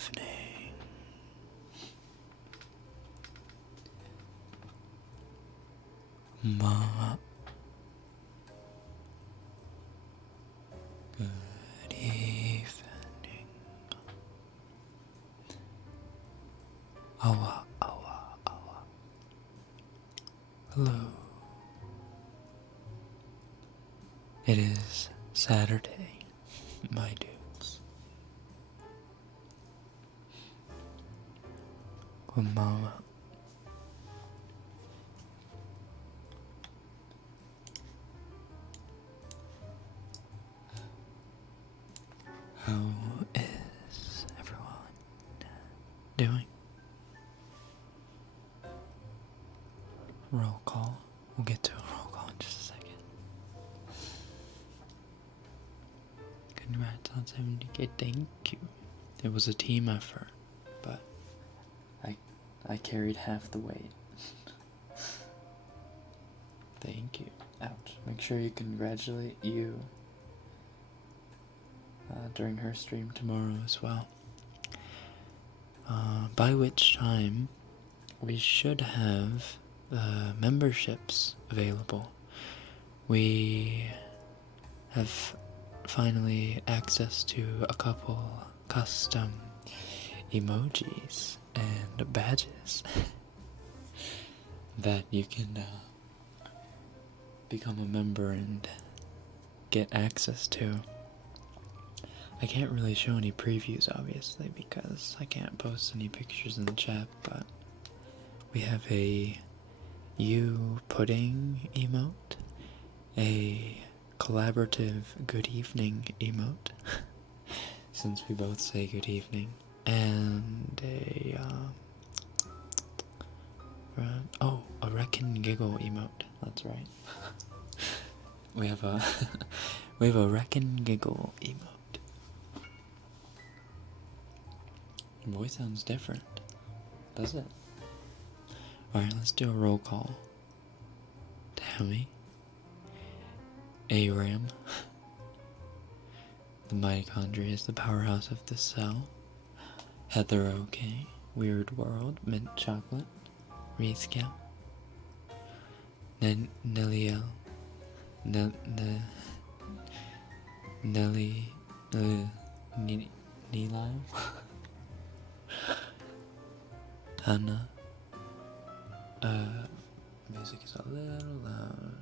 evening. Mama. Good evening. Awa, awa, awa. Hello. It is Saturday, my dudes. Mama. How is everyone doing? Roll call. We'll get to a roll call in just a second. Congrats on 70K. Thank you. It was a team effort, but I carried half the weight. Thank you. Ouch. Make sure you congratulate you during her stream tomorrow as well. By which time we should have memberships available. We have finally access to a couple custom emojis and badges that you can become a member and get access to. I can't really show any previews, obviously, because I can't post any pictures in the chat, but we have a you pudding emote, a collaborative good evening emote, since we both say good evening, and a Rekken giggle emote. That's right. we have a Rekken giggle emote. Your voice sounds different, does it? Alright, let's do a roll call. Tammy, Aram, the mitochondria is the powerhouse of the cell. Heather, okay. Weird World, Mint Chocolate, Reese Cow, Nelliel, Nelly, Nilai, Hannah. Music is a little loud.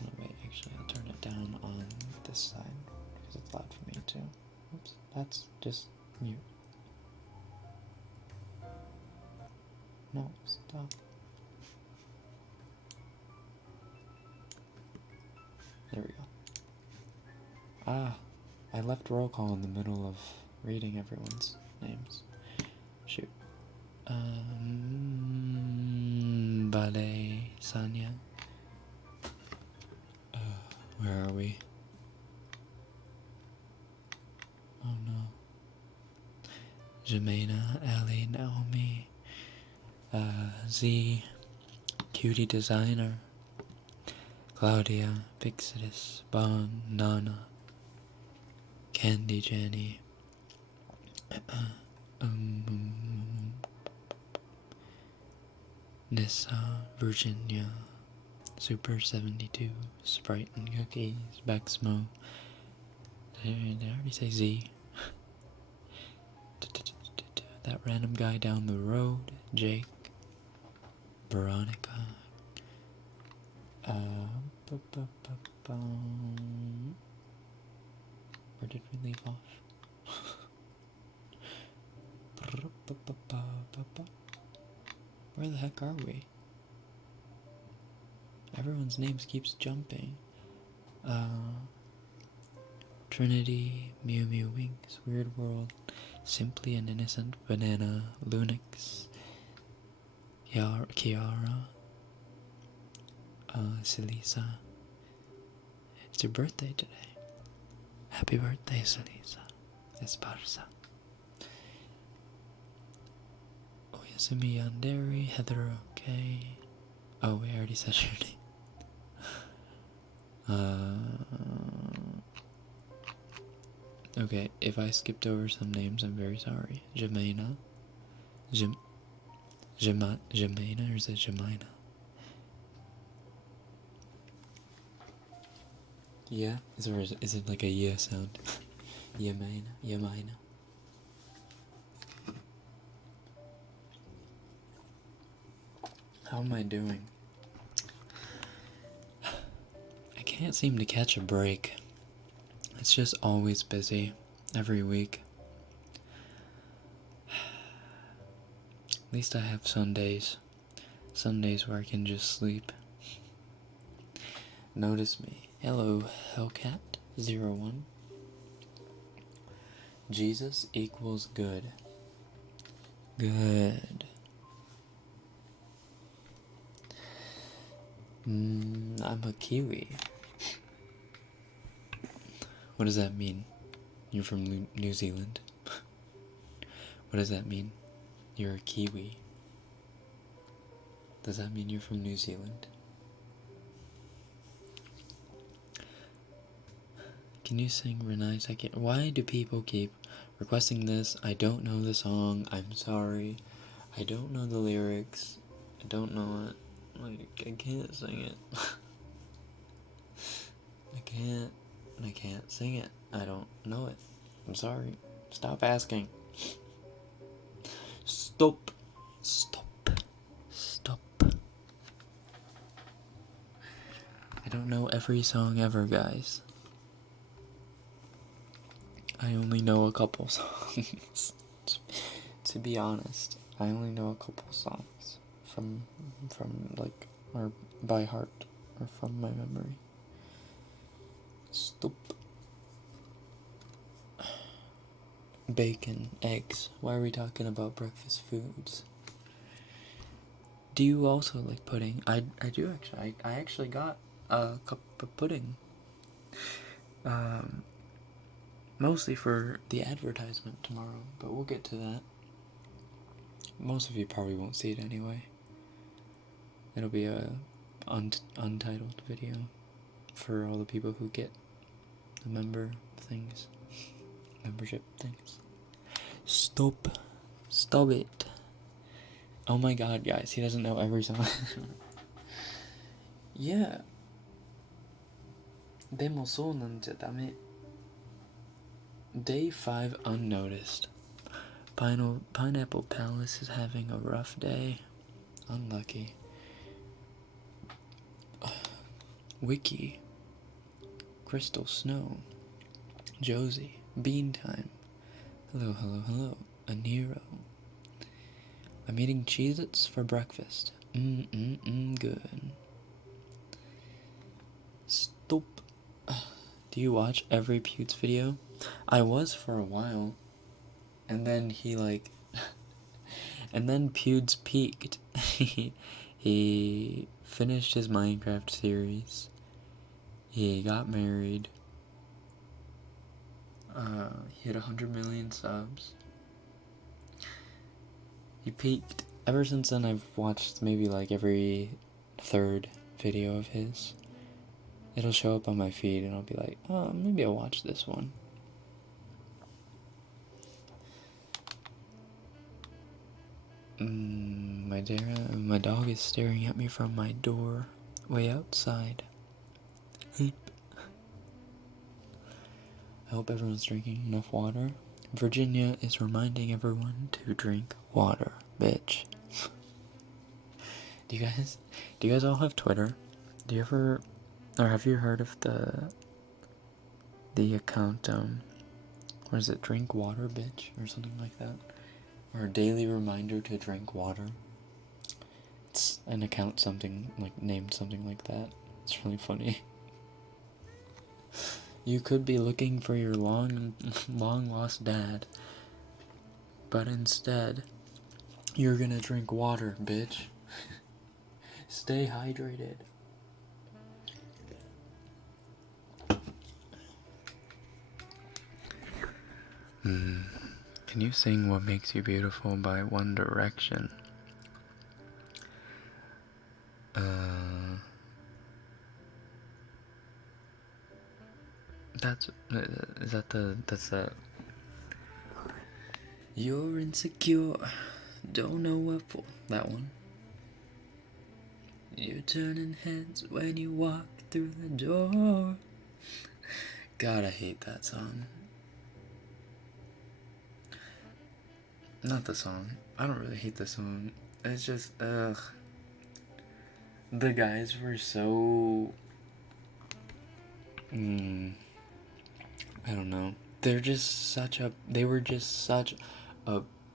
No, wait, actually, I'll turn it down on this side because it's loud for me too. Oops, that's just mute. No, stop. There we go. Ah, I left roll call in the middle of reading everyone's names. Shoot. Bale, Sanya. Where are we? Oh no. Jemena, Ellie, Naomi, Z, Cutie Designer, Claudia, Pixidus, Bon, Nana, Candy Jenny, Nissa, Virginia, Super 72, Sprite and Cookies, Baxmo. Did I already say Z? That random guy down the road, Jake, Veronica. Where did we leave off? Where the heck are we? Everyone's names keeps jumping. Trinity, Mew Mew Winks, Weird World, Simply an Innocent Banana, Lunix, Kiara, Selisa. It's your birthday today. Happy birthday, Selisa. Esparza. Oyasumi Yandere, Heather, okay. Oh, we already said your name. Okay, if I skipped over some names, I'm very sorry. Jemina. Jemina, or is it Jemina? Yeah? Is it like a yeah sound? Yemina. How am I doing? I can't seem to catch a break. It's just always busy. Every week. At least I have Sundays. Sundays where I can just sleep. Notice me. Hello, Hellcat01. Jesus equals good. Good. I'm a Kiwi. What does that mean? You're from New Zealand? What does that mean? You're a Kiwi. Does that mean you're from New Zealand? Can you sing Renai's? I can't. Why do people keep requesting this? I don't know the song. I'm sorry. I don't know the lyrics. I don't know it. Like, I can't sing it. I can't sing it. I don't know it. I'm sorry. Stop asking. Stop. I don't know every song ever, guys. I only know a couple songs. To be honest, I only know a couple songs from like, or by heart, or from my memory. Stop. Bacon, eggs. Why are we talking about breakfast foods? Do you also like pudding? I do actually. I actually got a cup of pudding. Mostly for the advertisement tomorrow, but we'll get to that. Most of you probably won't see it anyway. It'll be a untitled video for all the people who get the membership things. Stop it. Oh my god, guys, he doesn't know every song. Yeah. でもそうなんじゃダメ. Day 5 unnoticed. Pineapple Palace is having a rough day. Unlucky. Wiki. Crystal Snow. Josie. Bean Time. Hello. Aniro. I'm eating Cheez-Its for breakfast. Good. Stop. Do you watch every Pewds video? I was for a while. And then he like... and then Pewds peaked. He finished his Minecraft series. He got married. He hit 100 million subs. He peaked. Ever since then, I've watched maybe like every third video of his. It'll show up on my feed and I'll be like, oh, maybe I'll watch this one. My dog is staring at me from my door way outside. I hope everyone's drinking enough water. Virginia is reminding everyone to drink water, bitch. Do you guys all have Twitter? Do you ever, or have you heard of the account, what is it, drink water, bitch, or something like that? Or a daily reminder to drink water? It's an account named something like that. It's really funny. You could be looking for your long lost dad, but instead, you're gonna drink water, bitch. Stay hydrated. Can you sing What Makes You Beautiful by One Direction? that's that. You're insecure, don't know what for. That one. You're turning heads when you walk through the door. God, I hate that song. Not the song. I don't really hate the song. It's just, ugh. The guys were so... I don't know. They were just such a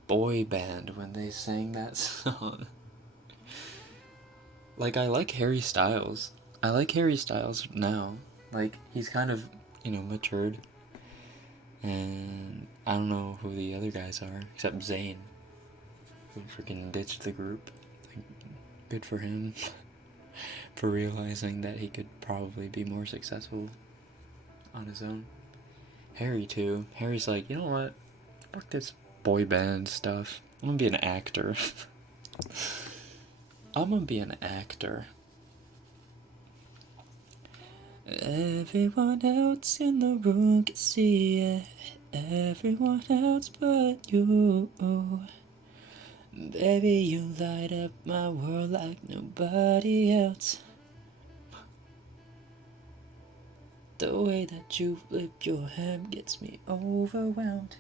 boy band when they sang that song. Like, I like Harry Styles. I like Harry Styles now. Like, he's kind of, matured. And I don't know who the other guys are, except Zayn, who freaking ditched the group. Like, good for him. For realizing that he could probably be more successful on his own. Harry, too. Harry's like, you know what? Fuck this boy band stuff. I'm gonna be an actor. I'm gonna be an actor. Everyone else in the room can see it. Everyone else but you. Baby, you light up my world like nobody else. The way that you flip your hand gets me overwhelmed.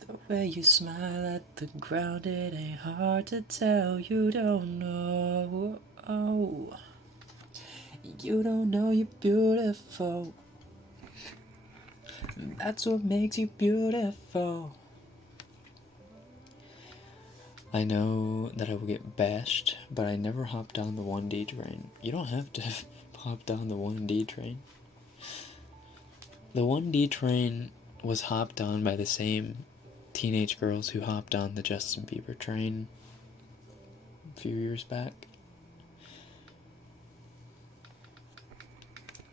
The way you smile at the ground, it ain't hard to tell. You don't know. You don't know you're beautiful. That's what makes you beautiful. I know that I will get bashed, but I never hopped on the 1D train. You don't have to hopped on the 1D train. The 1D train was hopped on by the same teenage girls who hopped on the Justin Bieber train a few years back.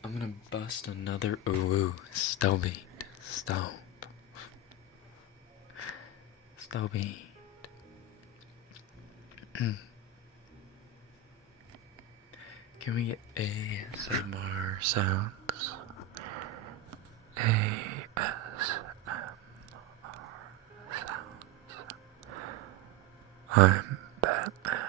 I'm gonna bust another Stowbeat. Stop. Stowbeat. Can we get ASMR sounds? ASMR sounds. I'm Batman.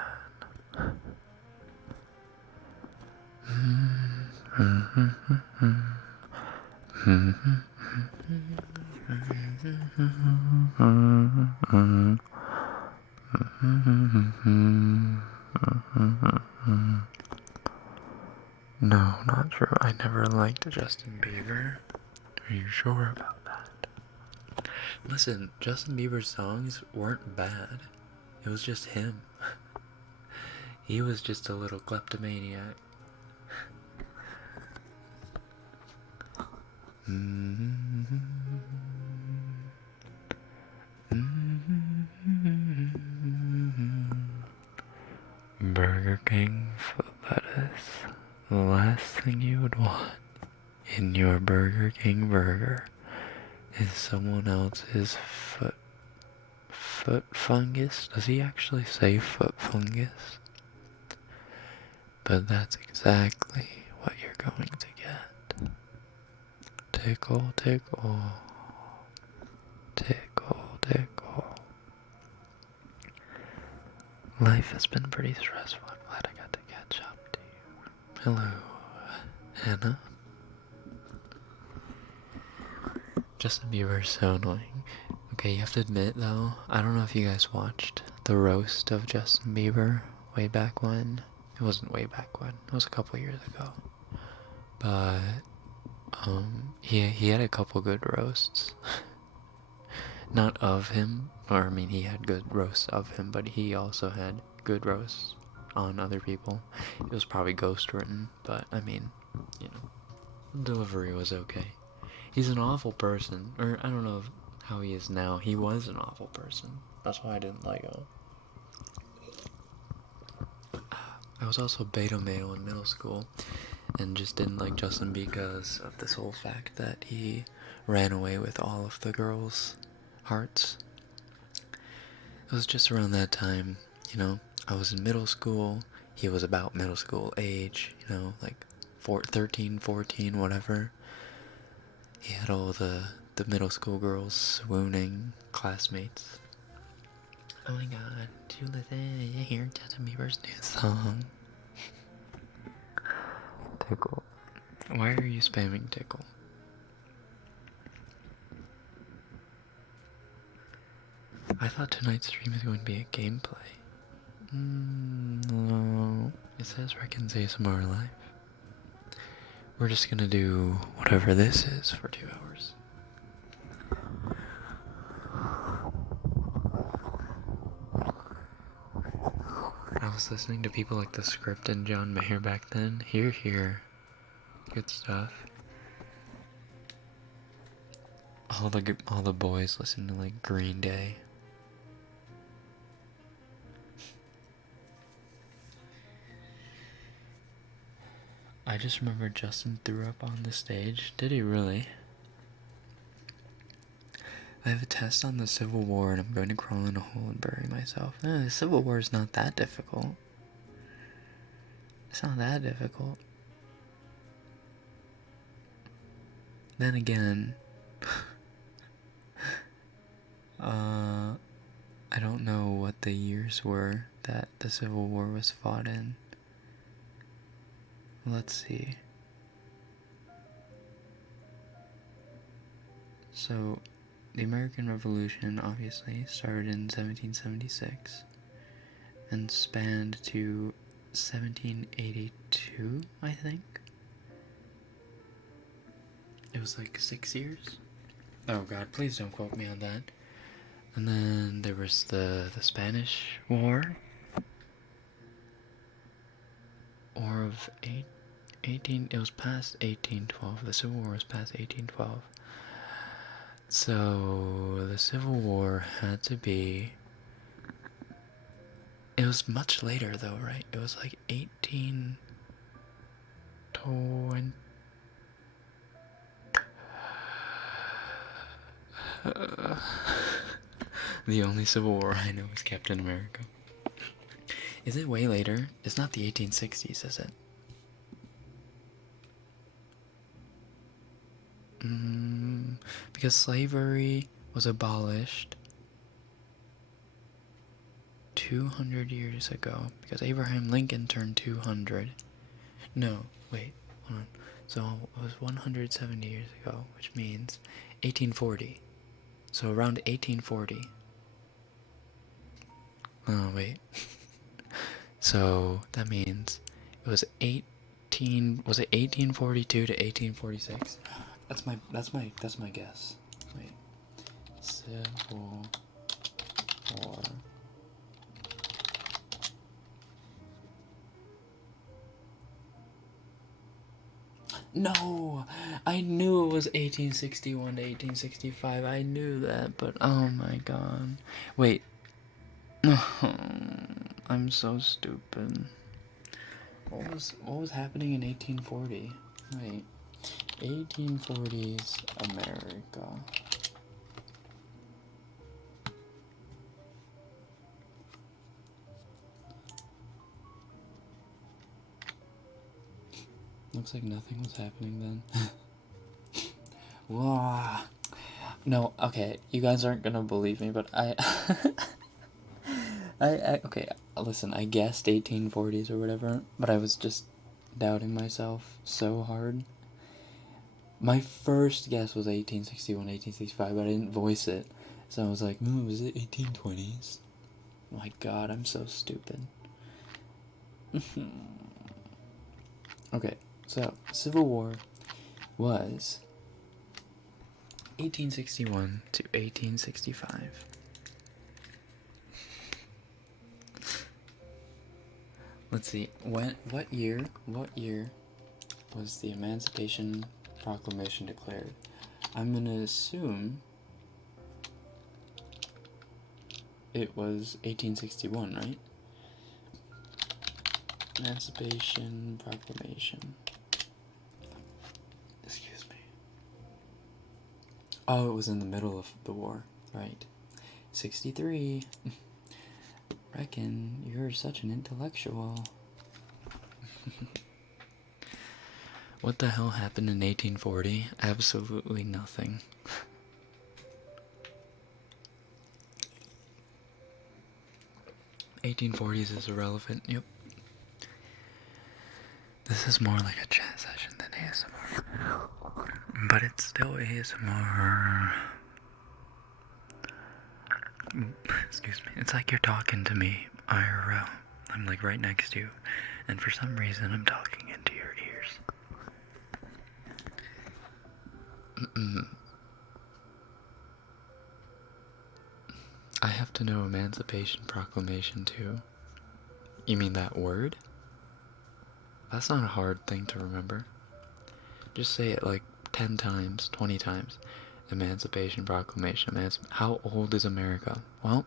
No, not true. I never liked Justin Bieber. Are you sure about that? Listen, Justin Bieber's songs weren't bad. It was just him. He was just a little kleptomaniac. Burger King foot lettuce. The last thing you would want in your Burger King burger is someone else's foot fungus. Does he actually say foot fungus? But that's exactly what you're going to get. Tickle, tickle. Tickle, tickle. Life has been pretty stressful. I'm glad I got to catch up to you. Hello, Hannah. Justin Bieber's so annoying. Okay, you have to admit though, I don't know if you guys watched the roast of Justin Bieber way back when. It wasn't way back when. It was a couple years ago. But he had a couple good roasts. Not of him, or I mean he had good roasts of him, but he also had good roasts on other people. It was probably ghost written, but I mean, delivery was okay. He's an awful person, or I don't know how he is now. He was an awful person. That's why I didn't like him. I was also beta male in middle school, and just didn't like Justin because of this whole fact that he ran away with all of the girls' hearts. It was just around that time, I was in middle school, he was about middle school age, like 13, 14, whatever. He had all the middle school girls swooning classmates. Oh my god, did you listen? Did you hear Justin Bieber's new song? Tickle. Why are you spamming Tickle? I thought tonight's stream was going to be a gameplay. No. It says Rekken's ASMR Live. We're just gonna do whatever this is for 2 hours. I was listening to people like The Script and John Mayer back then. Here. Good stuff. All the boys listen to like Green Day. I just remember Justin threw up on the stage. Did he really? I have a test on the Civil War and I'm going to crawl in a hole and bury myself. The Civil War is not that difficult. It's not that difficult. Then again, I don't know what the years were that the Civil War was fought in. Let's see. So, the American Revolution obviously started in 1776 and spanned to 1782, I think. It was like 6 years. Oh god, please don't quote me on that. And then there was the Spanish War. War of 18, it was past 1812. The Civil War was past 1812. So the Civil War had to be, it was much later though, right? It was like 1820. The only Civil War I know is Captain America. Is it way later? It's not the 1860s, is it? Because slavery was abolished 200 years ago. Because Abraham Lincoln turned 200. No, wait, hold on. So it was 170 years ago, which means 1840. So around 1840. Oh, wait. So that means it was 1842 to 1846? That's my guess. Wait. Civil War. No! I knew it was 1861 to 1865. I knew that, but oh my god. Wait. I'm so stupid. What was happening in 1840? Wait. 1840s America. Looks like nothing was happening then. Wow. No, okay, you guys aren't gonna believe me, but okay, listen, I guessed 1840s or whatever, but I was just doubting myself so hard. My first guess was 1861, 1865, but I didn't voice it. So I was like, was it 1820s? My god, I'm so stupid. Okay, so Civil War was 1861 to 1865. Let's see, what year was the Emancipation Proclamation declared? I'm gonna assume it was 1861, right? Emancipation Proclamation. Excuse me. Oh, it was in the middle of the war, right? 63. Rekken, you're such an intellectual. What the hell happened in 1840? Absolutely nothing. 1840s is irrelevant, yep. This is more like a chat session than ASMR. But it's still ASMR. Excuse me. It's like you're talking to me IRL. I'm like right next to you. And for some reason I'm talking into your ears. I have to know Emancipation Proclamation too. You mean that word? That's not a hard thing to remember. Just say it like 10 times, 20 times. Emancipation Proclamation. How old is America? Well,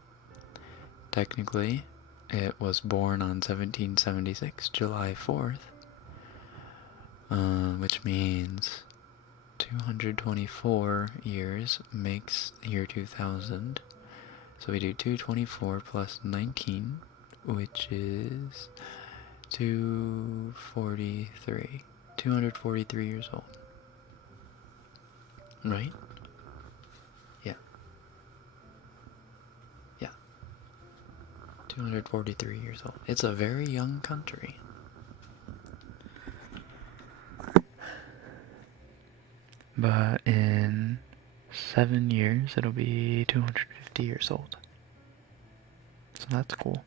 technically, it was born on 1776, July 4th. Which means 224 years makes the year 2000. So we do 224 plus 19, which is 243. 243 years old. Right? Yeah. Yeah. 243 years old. It's a very young country. But in 7 years, it'll be 250 years old. So that's cool,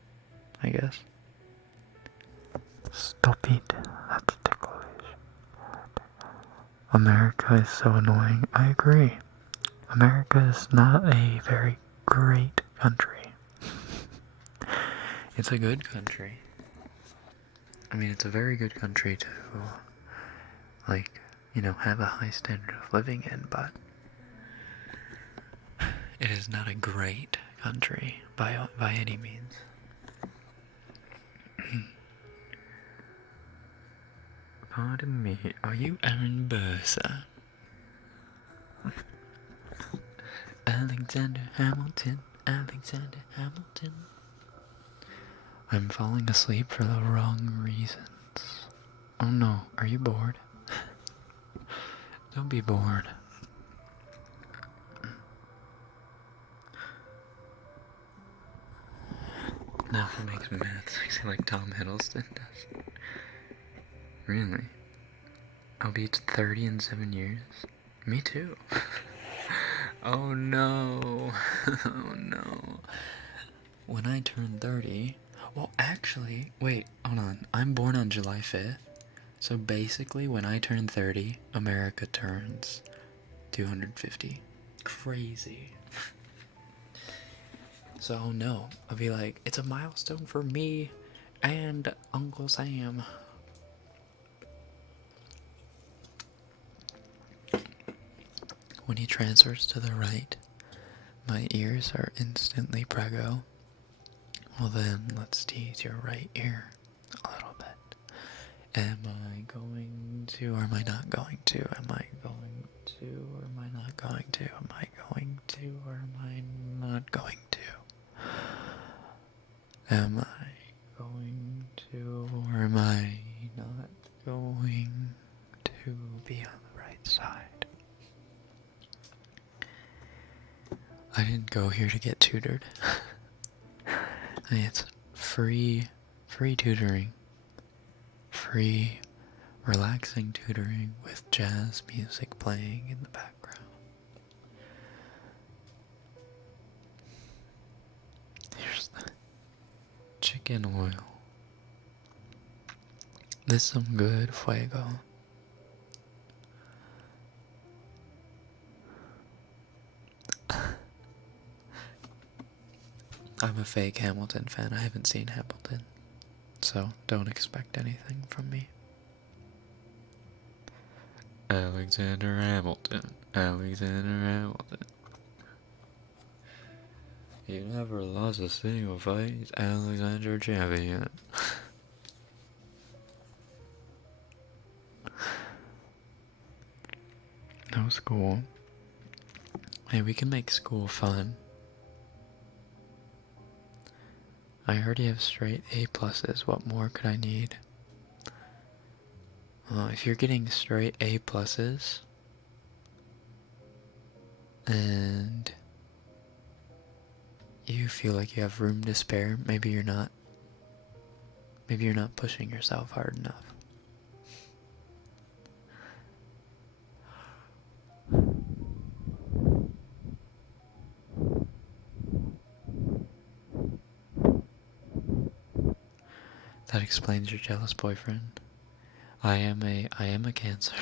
I guess. Stop it. That's ticklish. America is so annoying. I agree. America is not a very great country. It's a good country. I mean, it's a very good country to, like, you know, have a high standard of living in, but it is not a great country by any means. Pardon me, are you Aaron Bursa? Alexander Hamilton, Alexander Hamilton. I'm falling asleep for the wrong reasons. Oh no, are you bored? Don't be bored. Now it makes me mad sexy like Tom Hiddleston does. Really? I'll be 30 in 7 years? Me too. Oh no. Oh no. When I turn 30... Well, actually, wait, hold on. I'm born on July 5th. So basically, when I turn 30, America turns 250. Crazy. So no, I'll be like, it's a milestone for me and Uncle Sam. When he transfers to the right, my ears are instantly prego. Well then, let's tease your right ear a little bit. Am I going to, or am I not going to? Am I going to, or am I not going to? Am I going to, or am I not going to? Am I going to, or am I not going to be on the right side? I didn't go here to get tutored. I mean, it's free tutoring. Free, relaxing tutoring with jazz music playing in the background. Here's the chicken oil. This is some good fuego. I'm a fake Hamilton fan. I haven't seen Hamilton, so don't expect anything from me. Alexander Hamilton. Alexander Hamilton. You never lost a single fight. Alexander Champion. No school. Hey, we can make school fun. I already have straight A pluses. What more could I need? If you're getting straight A pluses and you feel like you have room to spare, maybe you're not pushing yourself hard enough. That explains your jealous boyfriend. I am a Cancer.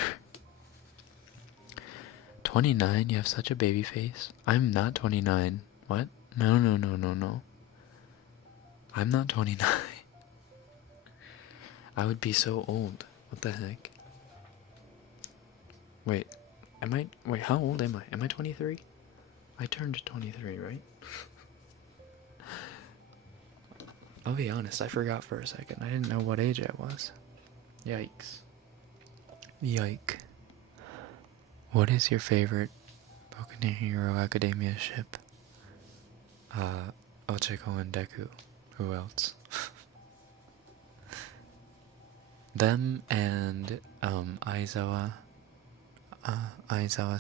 29, you have such a baby face. I'm not 29. What? No, no, no, no, no. I'm not 29. I would be so old. What the heck? Wait, wait, how old am I? Am I 23? I turned 23, right? I'll be honest, I forgot for a second. I didn't know what age I was. Yikes. Yike. What is your favorite Boku no Hero Academia ship? Ochiko and Deku. Who else? Them and, Aizawa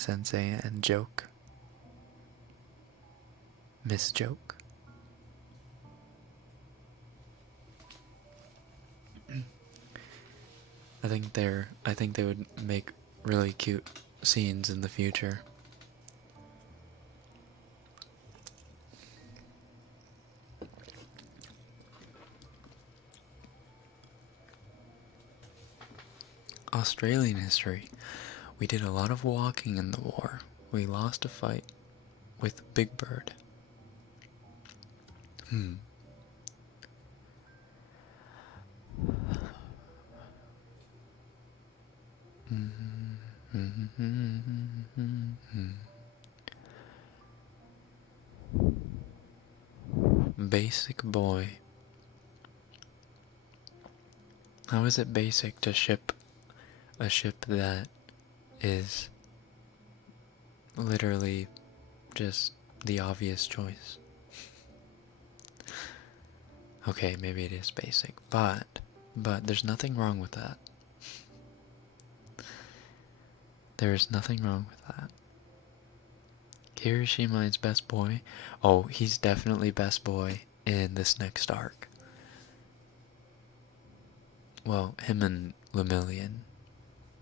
Sensei and Joke. Miss Joke. I think they would make really cute scenes in the future. Australian history. We did a lot of walking in the war. We lost a fight with Big Bird. Basic boy. How is it basic to ship a ship that is literally just the obvious choice? Okay, maybe it is basic, but there's nothing wrong with that. There is nothing wrong with that. Kirishima is best boy. Oh, he's definitely best boy in this next arc. Well, him and Lemillion,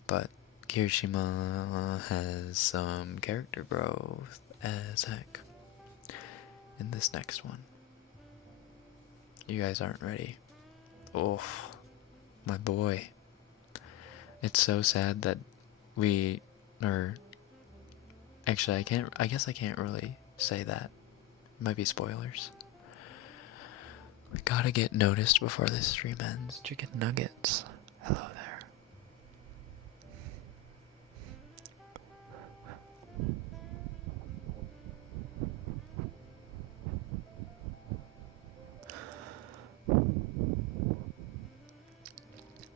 but Kirishima has some character growth as heck in this next one. You guys aren't ready. Oh, my boy. It's so sad that we are... Actually, I guess I can't really say that. It might be spoilers. We gotta get noticed before this stream ends. Chicken nuggets. Hello there.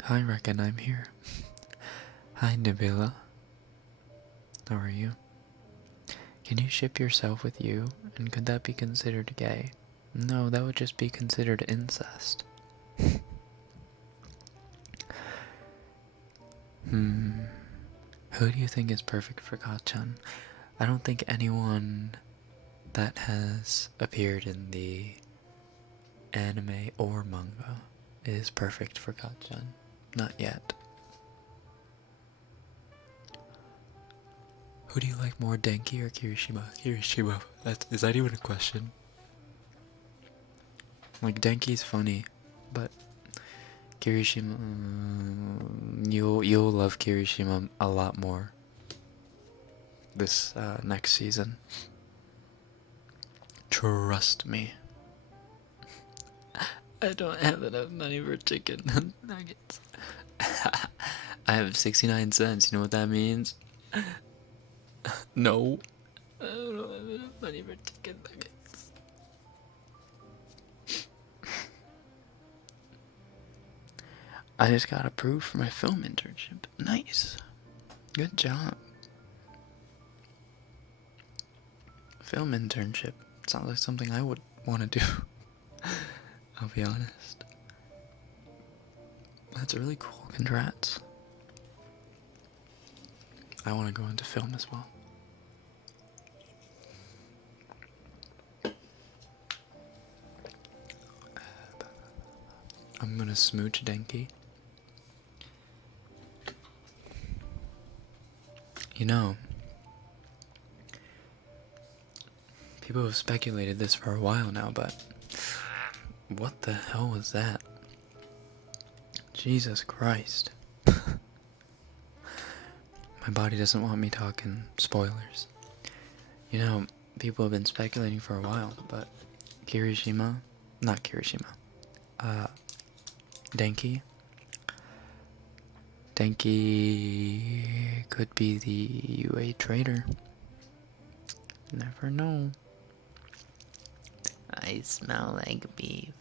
Hi Rekken, I'm here. Hi Nabila. How are you? Can you ship yourself with you? And could that be considered gay? No, that would just be considered incest. Who do you think is perfect for Kachan? I don't think anyone that has appeared in the anime or manga is perfect for Kachan. Not yet. Who do you like more, Denki or Kirishima? Kirishima. Is that even a question? Like, Denki's funny, but Kirishima... you'll love Kirishima a lot more this next season. Trust me. I don't have enough money for chicken nuggets. I have 69 cents, you know what that means? No. I don't have enough money for chicken nuggets. I just got approved for my film internship. Nice. Good job. Film internship. Sounds like something I would want to do. I'll be honest. That's really cool. Congrats. I want to go into film as well. I'm gonna smooch Denki. You know, people have speculated this for a while now, but what the hell was that? Jesus Christ. My body doesn't want me talking spoilers. You know, people have been speculating for a while, but Denki could be the UA traitor. Never know. I smell like beef.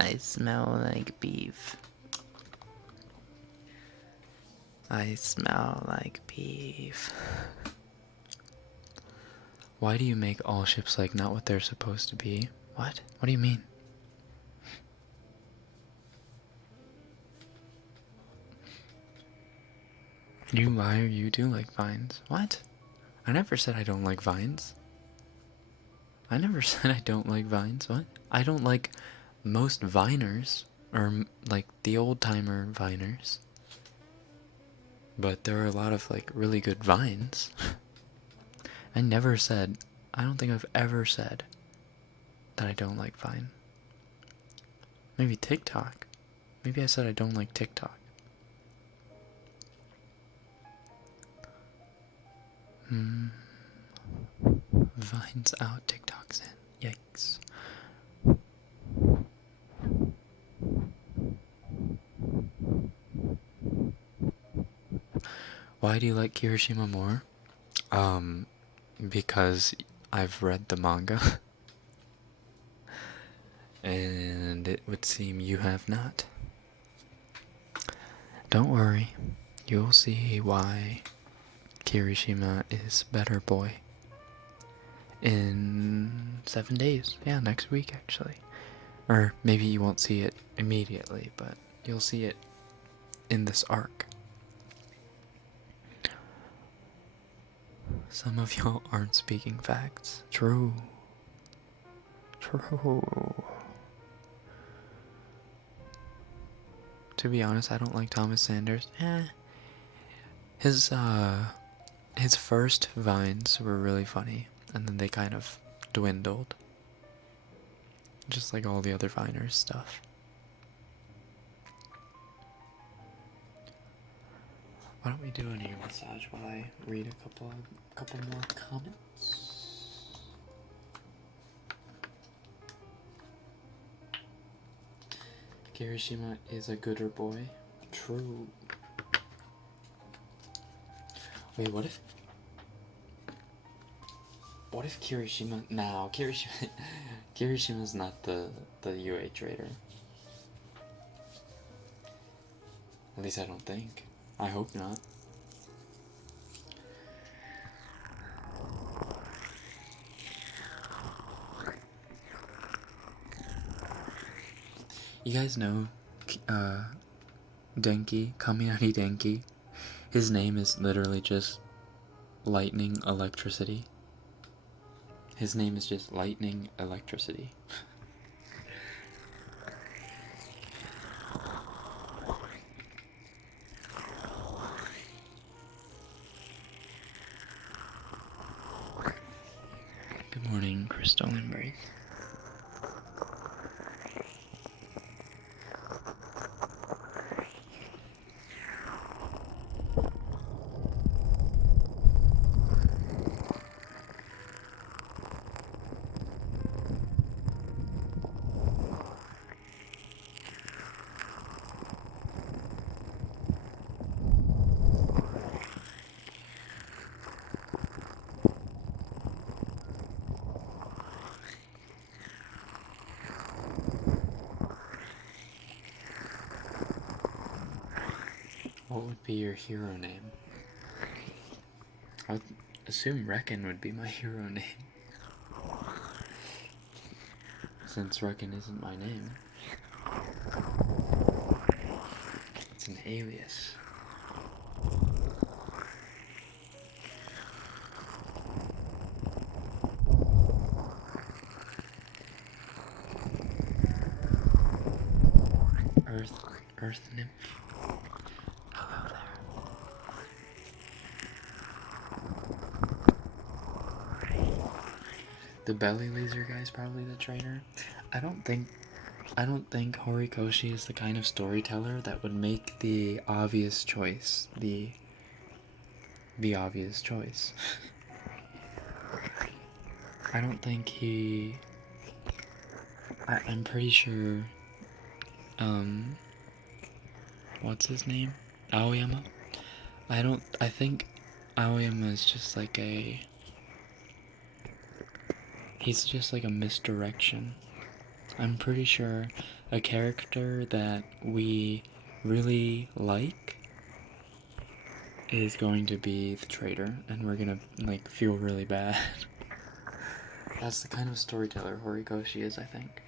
I smell like beef. I smell like beef. Why do you make all ships like not what they're supposed to be? What? What do you mean? You liar, you do like vines. What? I never said I don't like vines. I never said I don't like vines. What? I don't like most viners, or like the old-timer viners. But there are a lot of like really good vines. I never said, I don't think I've ever said that I don't like Vine. Maybe TikTok. Maybe I said I don't like TikTok. Vine's out, TikTok's in. Yikes. Why do you like Kirishima more? Because I've read the manga. And it would seem you have not. Don't worry. You'll see why Kirishima is better boy. In 7 days. Yeah, next week actually. Or maybe you won't see it immediately, but you'll see it in this arc. Some of y'all aren't speaking facts. True. True. To be honest, I don't like Thomas Sanders. His first vines were really funny, and then they kind of dwindled. Just like all the other Viners stuff. Why don't we do an ear massage while I read a couple more comments? Kirishima is a gooder boy. True. Wait, what if Kirishima... No, Kirishima's not the UA trader. At least I don't think. I hope not. You guys know Denki, Kaminari Denki? His name is literally just lightning electricity. His name is just lightning electricity. Good morning, Crystal Embrace. What would be your hero name? I would assume Rekken would be my hero name. Since Rekken isn't my name. It's an alias. Earth nymph. Hello there. The belly laser guy's probably the traitor. I don't think Horikoshi is the kind of storyteller that would make the obvious choice. The obvious choice. I don't think he... I'm pretty sure... What's his name? Aoyama? I think Aoyama is just like a... He's just like a misdirection. I'm pretty sure a character that we really like is going to be the traitor, and we're gonna, like, feel really bad. That's the kind of storyteller Horikoshi is, I think.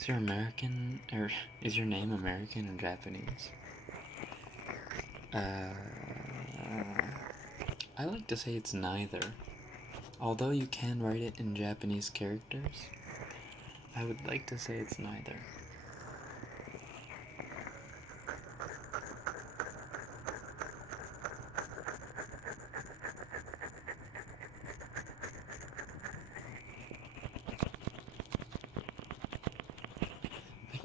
Is your American, or is your name American or Japanese? I like to say it's neither. Although you can write it in Japanese characters, I would like to say it's neither.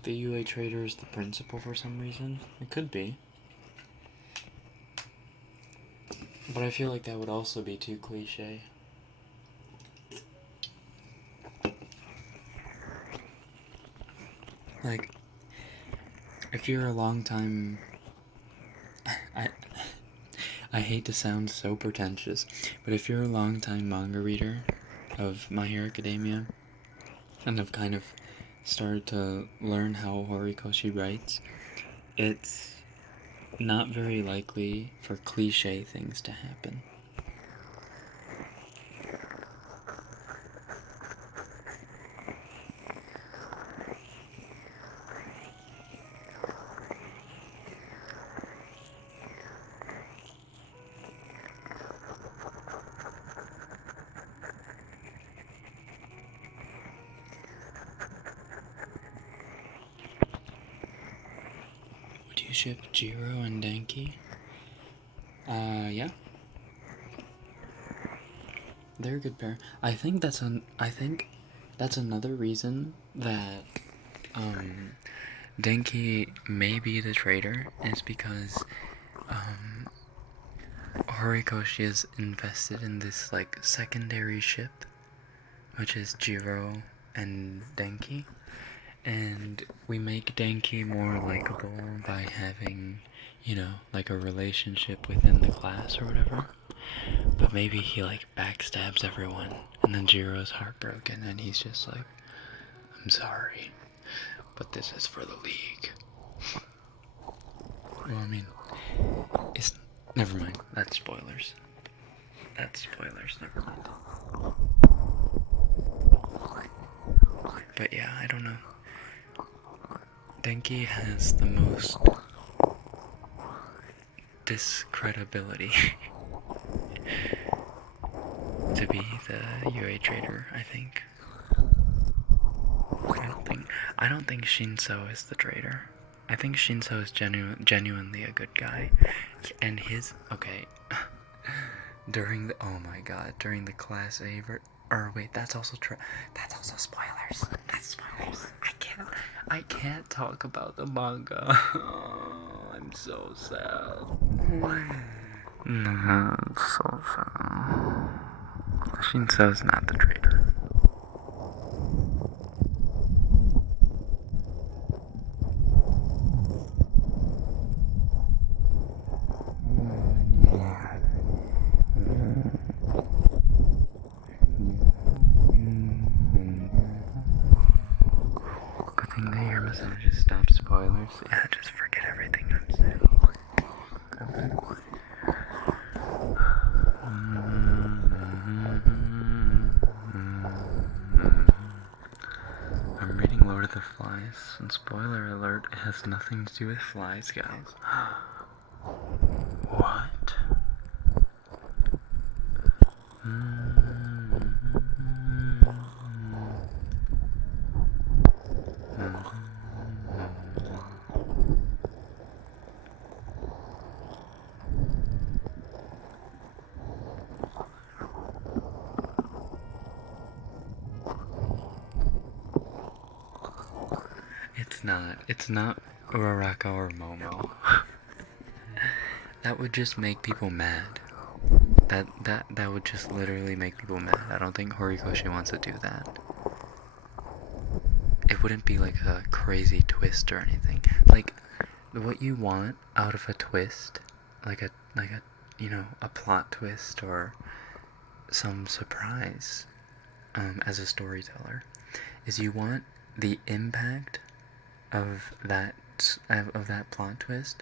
The UA trader is the principal for some reason. It could be. But I feel like that would also be too cliche. Like, if you're a long time... I hate to sound so pretentious, but if you're a long time manga reader of My Hero Academia, and have kind of started to learn how Horikoshi writes, it's not very likely for cliche things to happen. You ship Jiro and Denki? Yeah. They're a good pair. I think that's another reason that Denki may be the traitor, is because Horikoshi is invested in this, like, secondary ship, which is Jiro and Denki. And we make Denki more likable by having, you know, like a relationship within the class or whatever. But maybe he, like, backstabs everyone, and then Jiro's heartbroken, and he's just like, I'm sorry, but this is for the league. Well, I mean, it's... Never mind, that's spoilers. Never mind. But yeah, I don't know. Denki has the most discredibility to be the UA trader, I think. I don't think Shinso is the traitor. I think Shinso is genuinely a good guy. And okay. During the class A or wait, that's also spoilers. That's spoilers. I can't talk about the manga. Oh, I'm so sad. No, it's so sad. Shinso's not the traitor. Good thing that your message just stopped spoilers. Yeah, just forget everything I'm saying. I'm reading Lord of the Flies, and spoiler alert, it has nothing to do with flies, guys. What? It's not Uraraka or Momo. That would just make people mad. That would just literally make people mad. I don't think Horikoshi wants to do that. It wouldn't be like a crazy twist or anything. Like, what you want out of a twist, like a a plot twist or some surprise, as a storyteller, is you want the impact of that plot twist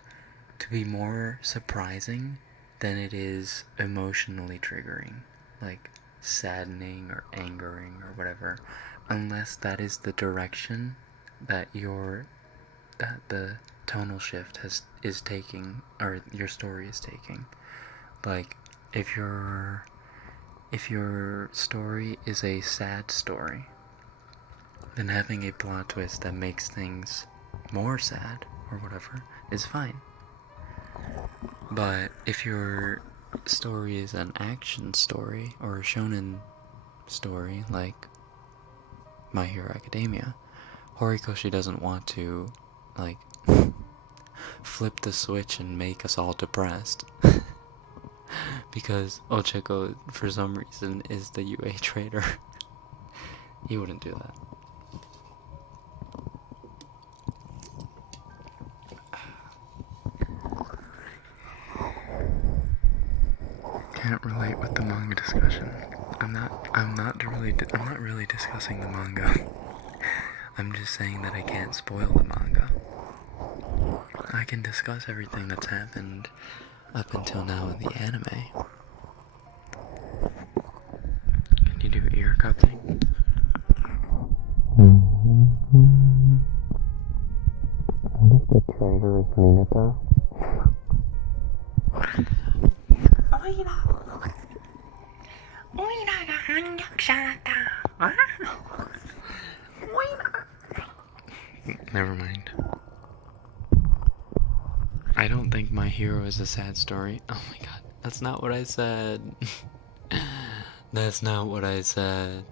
to be more surprising than it is emotionally triggering, like saddening or angering or whatever, unless that is the direction that the tonal shift is taking, or your story is taking. Like, if your story is a sad story, then having a plot twist that makes things more sad or whatever is fine. But if your story is an action story or a shonen story like My Hero Academia, Horikoshi doesn't want to, like, flip the switch and make us all depressed. Because Ochako, for some reason, is the UA trader. He wouldn't do that. Can't relate with the manga discussion. I'm not really discussing the manga. I'm just saying that I can't spoil the manga. I can discuss everything that's happened up until now in the anime. Can you do ear cupping? What if the trader is Minato? Never mind. I don't think My Hero is a sad story. Oh my god, that's not what I said. That's not what I said.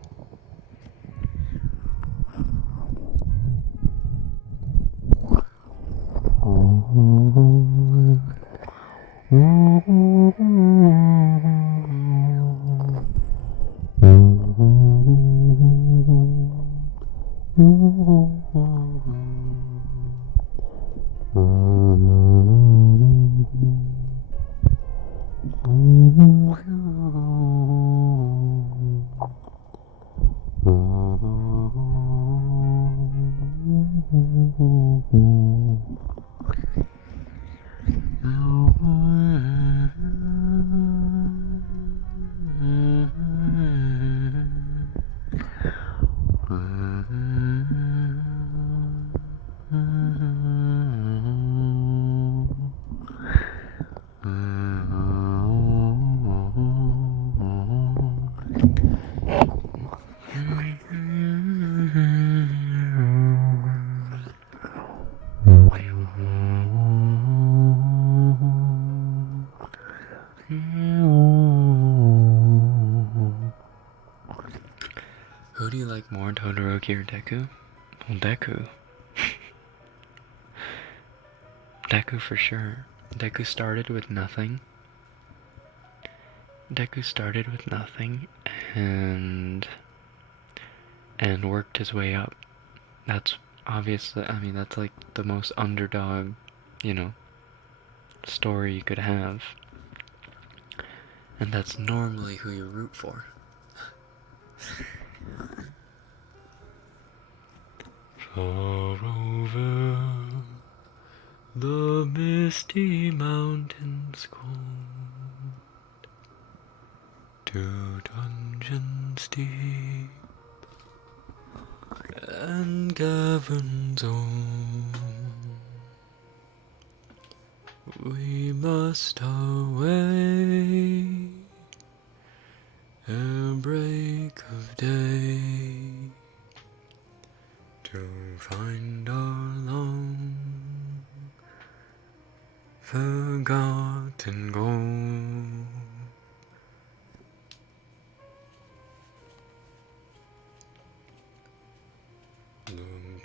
Who do you like more, Todoroki or Deku? Well, Deku. Deku for sure. Deku started with nothing. And worked his way up. That's obviously, I mean, that's like the most underdog, story you could have. And that's normally who you root for. Far over The misty mountains cold, to dungeons deep and caverns old, we must away ere break of day to find our long forgotten goal. The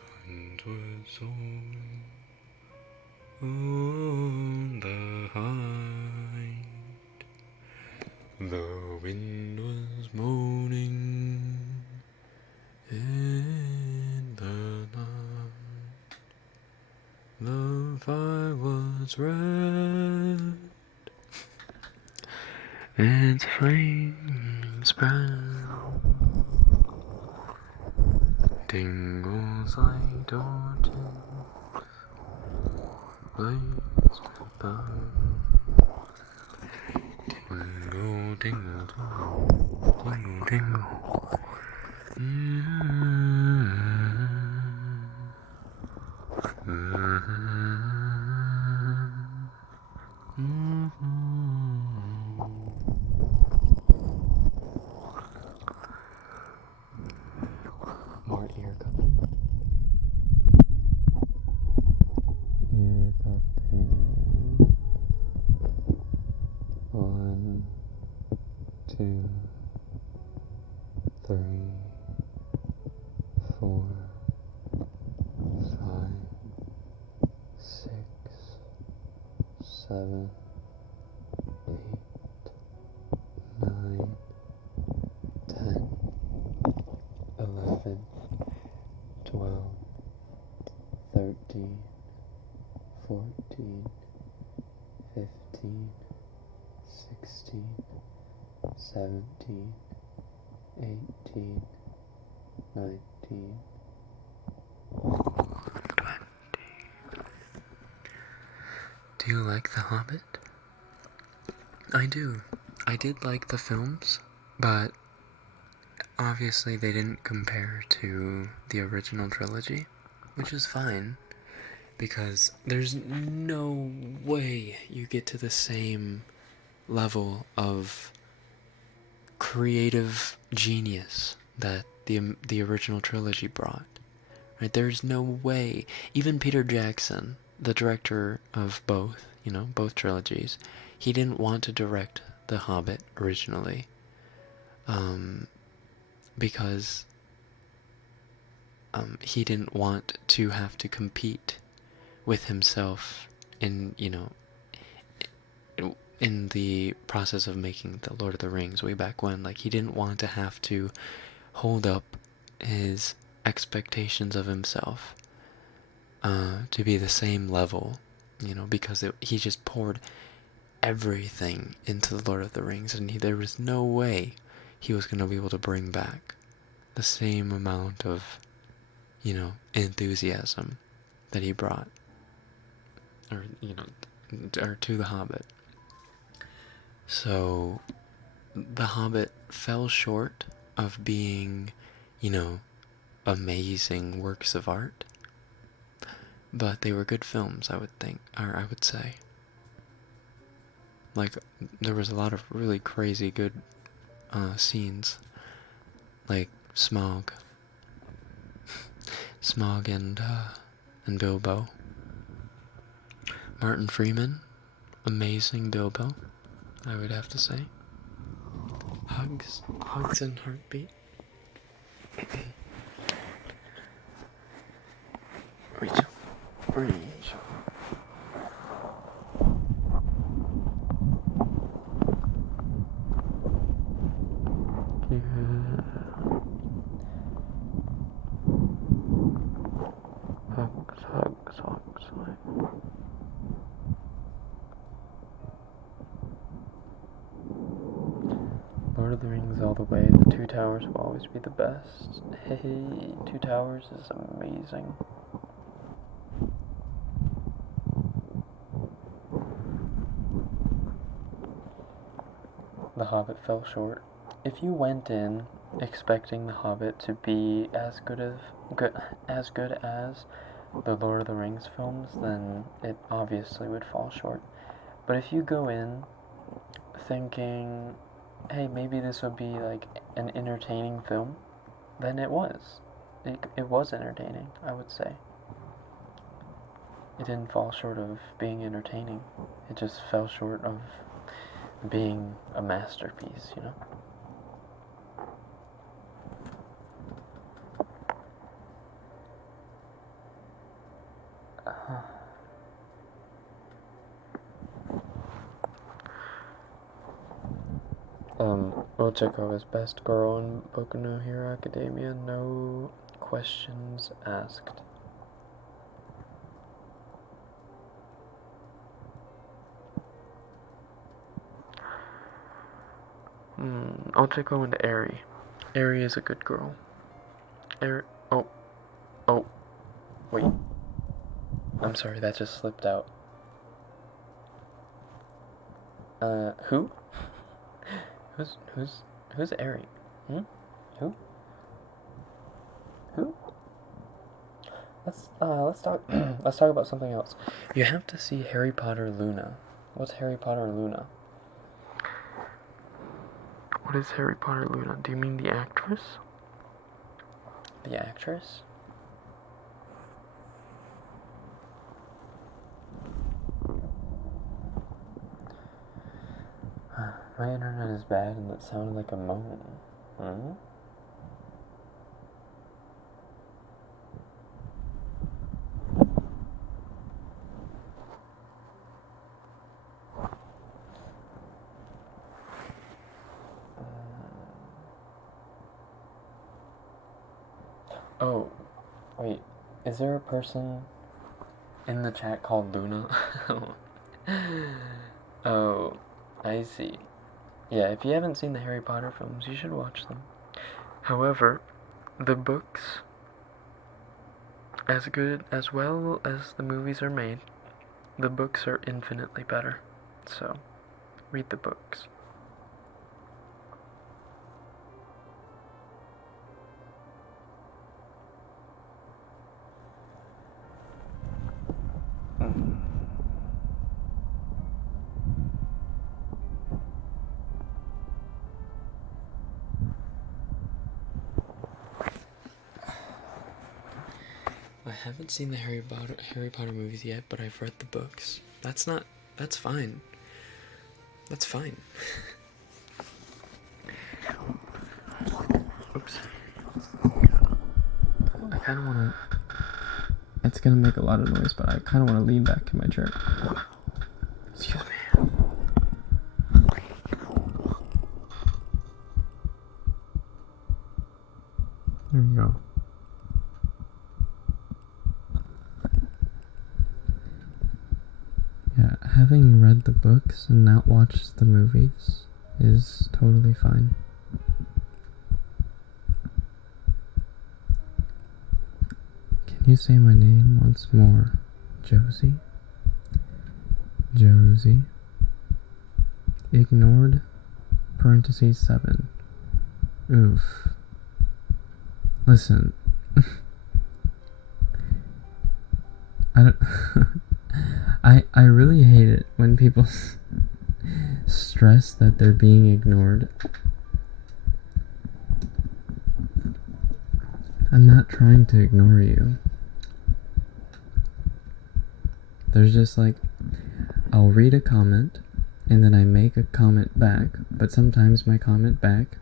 pines were sown on the height, the wind was moaning in the night, the fire was red, its flames spread, tingles like torches, blazed above. Tingle, tingle, tingle, tingle, tingle. More ear cupping. Ear cupping. 1, 2, 3, 4, 5, 6, 7, 8, 9, 10, 11, 12, 13, 14, 15, 16, 17, 18, 19, 20. Do you like The Hobbit? I do. I did like the films, but obviously they didn't compare to the original trilogy, which is fine, because there's no way you get to the same level of creative genius that the original trilogy brought. Right? There's no way. Even Peter Jackson, the director of both, both trilogies, he didn't want to direct The Hobbit originally, because he didn't want to have to compete with himself in in the process of making the Lord of the Rings way back when. Like, he didn't want to have to hold up his expectations of himself to be the same level, because he just poured everything into the Lord of the Rings, and there was no way he was going to be able to bring back the same amount of, enthusiasm that he brought, or to The Hobbit. So, The Hobbit fell short of being, amazing works of art, but they were good films, I would say. Like, there was a lot of really crazy good scenes, like Smaug and Bilbo. Martin Freeman, amazing Bilbo, I would have to say. Hugs and heartbeat. Reach. Hugs. Lord of the Rings all the way. The Two Towers will always be the best. Hey, Two Towers is amazing. The Hobbit fell short. If you went in expecting The Hobbit to be as good as the Lord of the Rings films, then it obviously would fall short. But if you go in thinking, hey, maybe this would be like an entertaining film, then it was. It was entertaining, I would say. It didn't fall short of being entertaining. It just fell short of being a masterpiece, you know? Ochako is best girl in Boku no Hero Academia, no questions asked. Ochako and Eri. Eri is a good girl. Oh, wait. I'm sorry, that just slipped out. Who? Who's Eri? Who? Let's talk let's talk about something else. You have to see Harry Potter Luna. What's Harry Potter Luna? What is Harry Potter Luna? Do you mean the actress? The actress? My internet is bad and it sounded like a moan. Oh, wait. Is there a person in the chat called Luna? Oh, I see. Yeah, if you haven't seen the Harry Potter films, you should watch them. However, the books, as well as the movies are made, the books are infinitely better. So, read the books. I haven't seen the Harry Potter movies yet, but I've read the books. That's fine. That's fine. Oops. I kind of want to... It's going to make a lot of noise, but I kind of want to lean back in my chair. Excuse me. There we go. Yeah, having read the books and not watched the movies is totally fine. Can you say my name once more? Josie? Josie. Ignored. Parentheses 7. Oof. Listen. I don't... I really hate it when people stress that they're being ignored. I'm not trying to ignore you. There's just like, I'll read a comment, and then I make a comment back, but sometimes my comment back,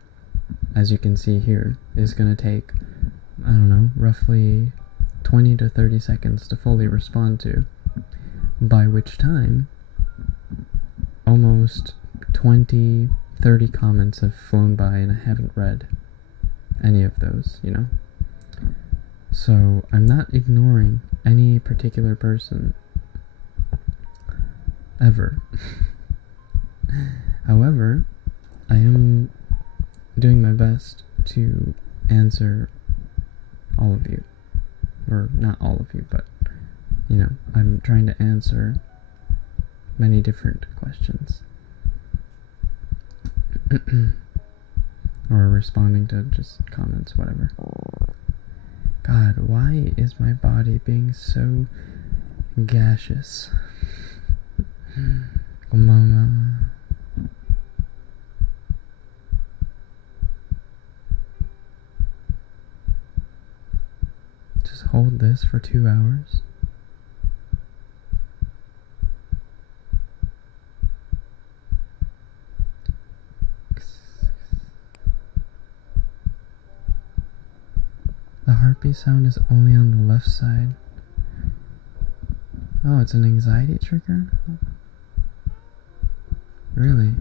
as you can see here, is gonna take, I don't know, roughly 20 to 30 seconds to fully respond to. By which time, almost 20, 30 comments have flown by and I haven't read any of those, you know? So, I'm not ignoring any particular person, ever. However, I am doing my best to answer all of you. Or, not all of you, but you know, I'm trying to answer many different questions. or responding to just comments, whatever. God, why is my body being so gaseous? Mama. Just hold this for 2 hours. The heartbeat sound is only on the left side. Oh, it's an anxiety trigger? Really?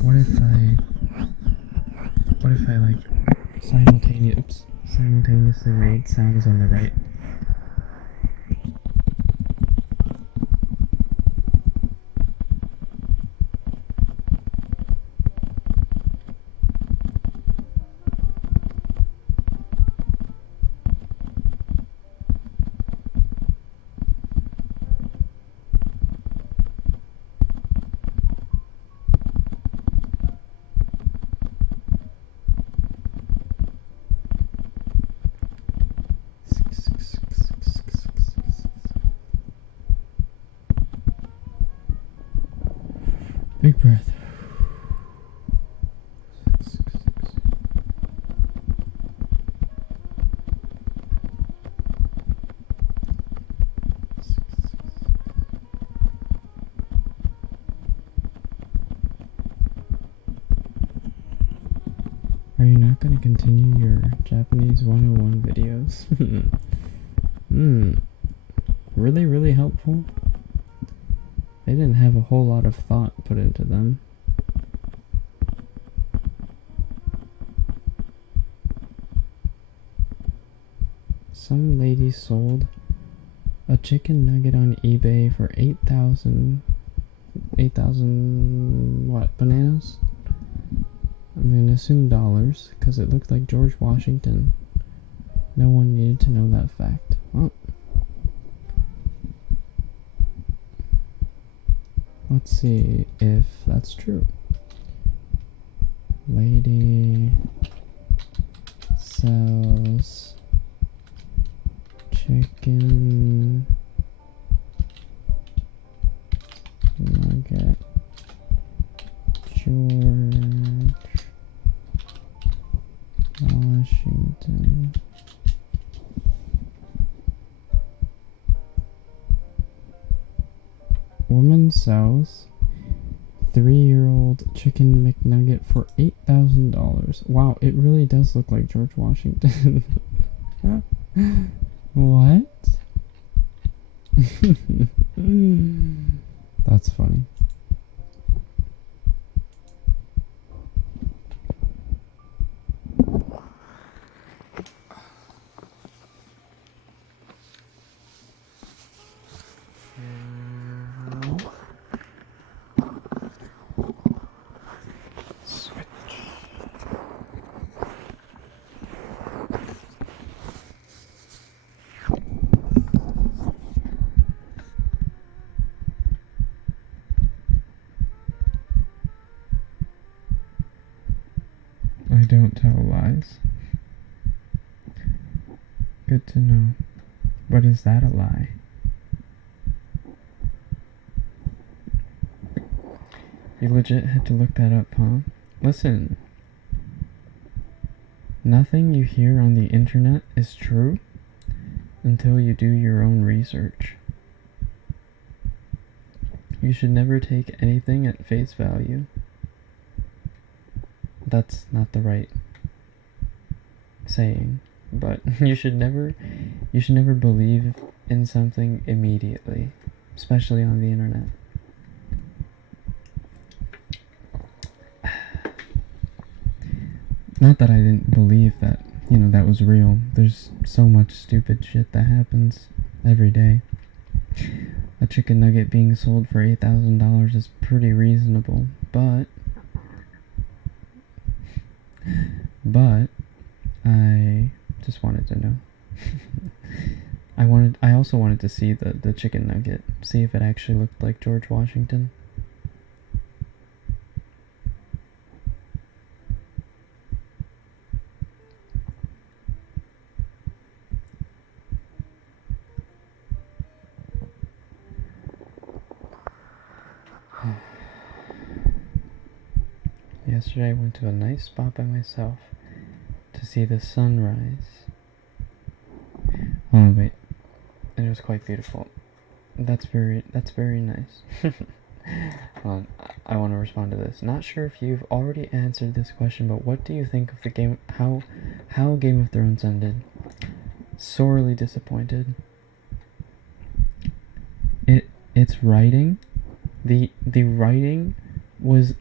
What if I like simultaneously made sounds on the right? Big breath. Are you not going to continue your Japanese 101 videos? Really, really helpful. They didn't have a whole lot of thought put into them. Some lady sold a chicken nugget on eBay for 8,000 what, bananas? I'm gonna assume dollars, because it looked like George Washington. No one needed to know that fact. Well, let's see if that's true. Lady sells chicken nugget. George Washington. Woman sells 3-year-old chicken McNugget for $8,000. Wow, it really does look like George Washington. What? That's funny. I don't tell lies. Good to know. But is that a lie? You legit had to look that up, huh? Listen. Nothing you hear on the internet is true until you do your own research. You should never take anything at face value. That's not the right saying, but you should never believe in something immediately, especially on the internet. Not that I didn't believe that, that was real. There's so much stupid shit that happens every day. A chicken nugget being sold for $8,000 is pretty reasonable, but I just wanted to know. I also wanted to see the chicken nugget, see if it actually looked like George Washington. yesterday I went to a nice spot by myself to see the sunrise. Oh wait, it was quite beautiful. That's very nice. I want to respond to this. Not sure if you've already answered this question, but what do you think of the game? How Game of Thrones ended? Sorely disappointed. Its writing, the writing was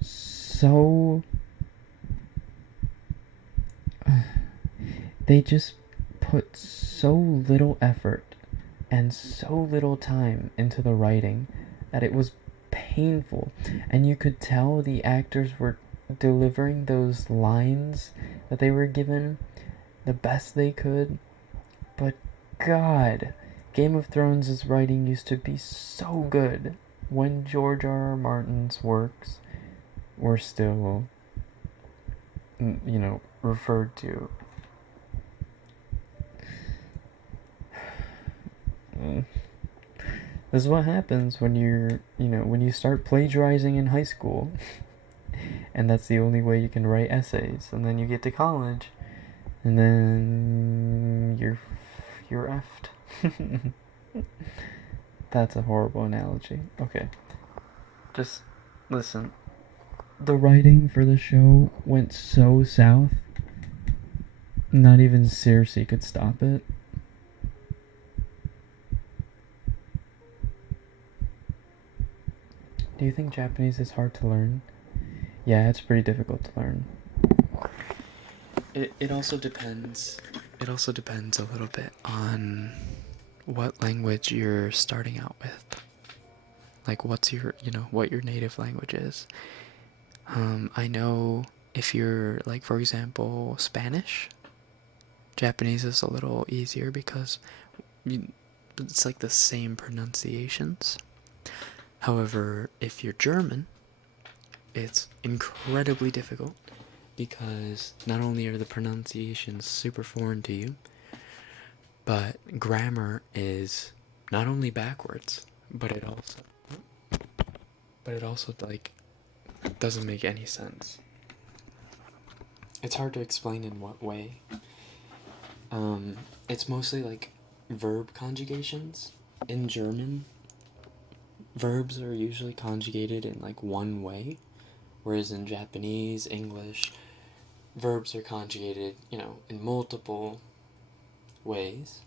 so. They just put so little effort and so little time into the writing that it was painful. And you could tell the actors were delivering those lines that they were given the best they could. But God, Game of Thrones' writing used to be so good when George R. R. Martin's works were still, referred to. This is what happens when when you start plagiarizing in high school. And that's the only way you can write essays. And then you get to college, and then you're effed. That's a horrible analogy. Okay. Just listen. The writing for the show went so south, not even Cersei could stop it. Do you think Japanese is hard to learn? Yeah, it's pretty difficult to learn. It also depends. It also depends a little bit on what language you're starting out with. Like what's your, what your native language is. I know if you're like, for example, Spanish, Japanese is a little easier because it's like the same pronunciations. However, if you're German, it's incredibly difficult because not only are the pronunciations super foreign to you, but grammar is not only backwards, but it also like doesn't make any sense. It's hard to explain in what way. It's mostly like verb conjugations. In German, verbs are usually conjugated in like one way, whereas in Japanese, English, verbs are conjugated, in multiple ways.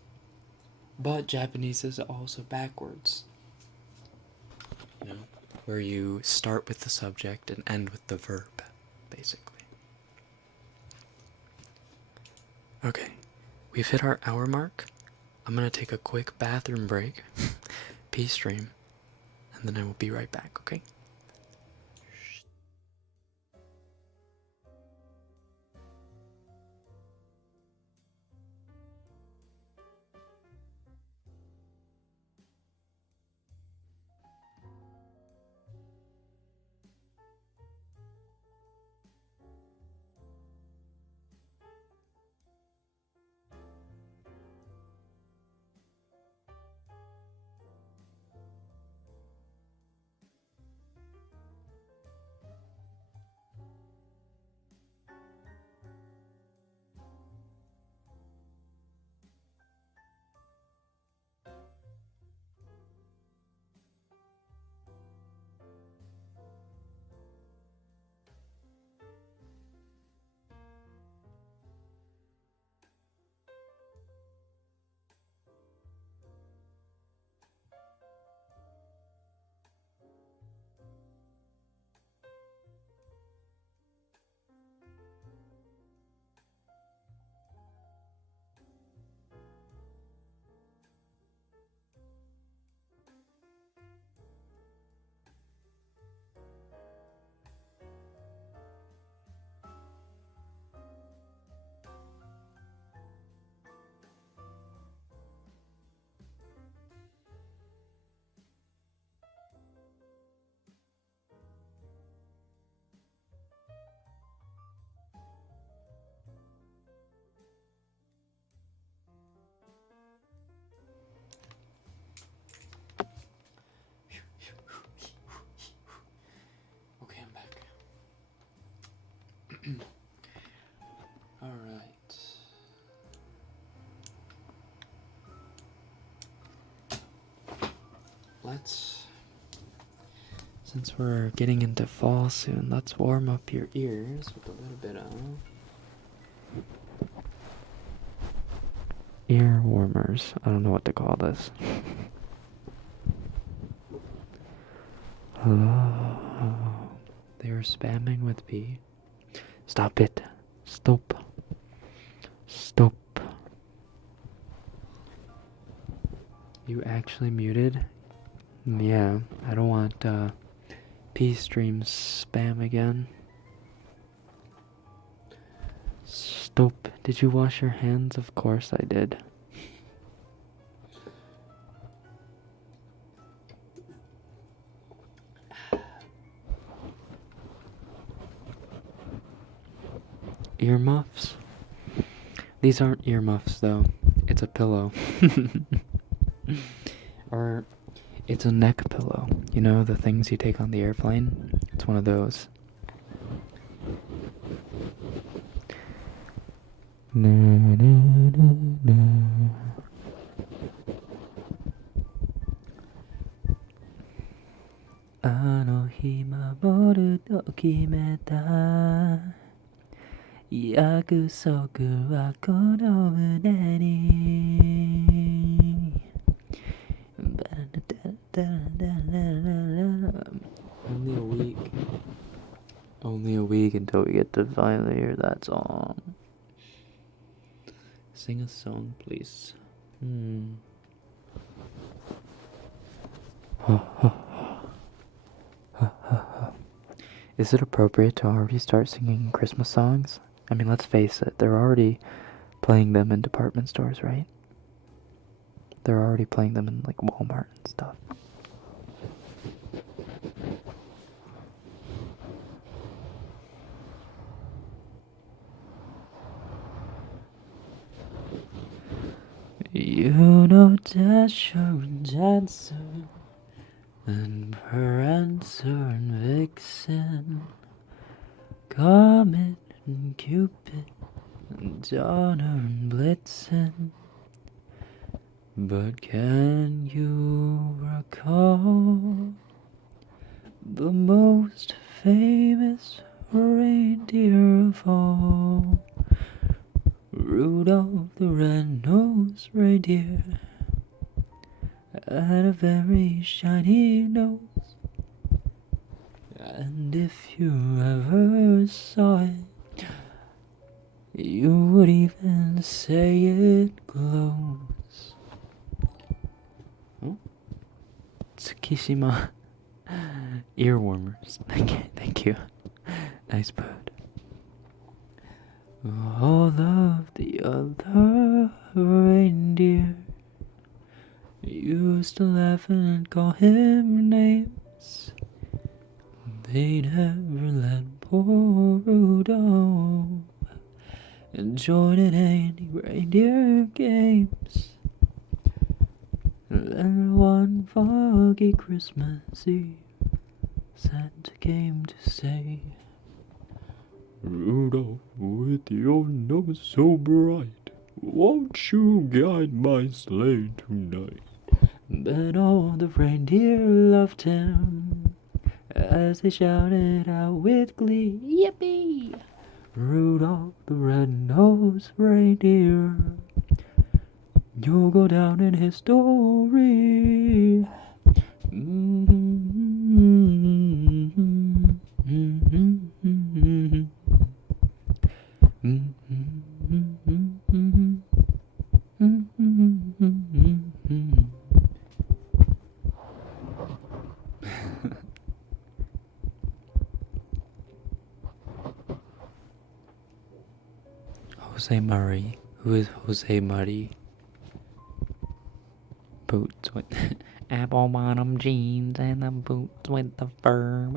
But Japanese is also backwards, where you start with the subject and end with the verb, basically. Okay, we've hit our hour mark. I'm gonna take a quick bathroom break, pee stream, and then I will be right back, okay? Alright. Since we're getting into fall soon, let's warm up your ears with a little bit of ear warmers. I don't know what to call this. Hello. They were spamming with B. Stop it. Stop. Stop. You actually muted? Yeah, I don't want P stream spam again. Stop. Did you wash your hands? Of course I did. Earmuffs? These aren't earmuffs though. It's a pillow. Or it's a neck pillow. You know, the things you take on the airplane? It's one of those. Na, na, na, na. Anohi mamoru to kimeta. Yakusoku wa kono mune ni. Only a week. Only a week until we get to finally hear that song. Sing a song, please. Is it appropriate to already start singing Christmas songs? I mean, let's face it, they're already playing them in department stores, right? They're already playing them in, like, Walmart and stuff. You know Dasher and Dancer and Prancer and Vixen, Comet and Cupid and Donner and Blitzen. But can you recall the most famous reindeer of all? Rudolph the red-nosed reindeer had a very shiny nose, and if you ever saw it, you would even say it glows. Oh, Tsukishima ear warmers. Thank you. Nice bird. All of the other reindeer used to laugh and call him names. They never let poor Rudolph join in any reindeer games. Then one foggy Christmas Eve, Santa came to say, Rudolph, with your nose so bright, won't you guide my sleigh tonight? But all the reindeer loved him as they shouted out with glee, Yippee! Rudolph the red-nosed reindeer, you'll go down in history. Jose Murray. Who is Jose Murray? Boots with apple bottom jeans and the boots with the fur,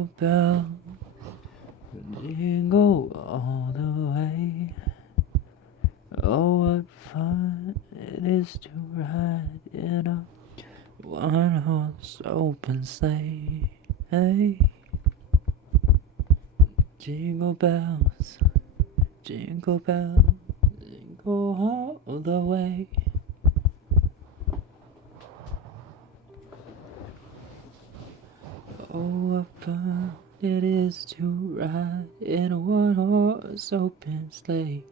Jingle bells, jingle all the way. Oh, what fun it is to ride in a one-horse open sleigh. Hey. Jingle bells, jingle all the way. Oh, what fun it is to ride in a one-horse open sleigh.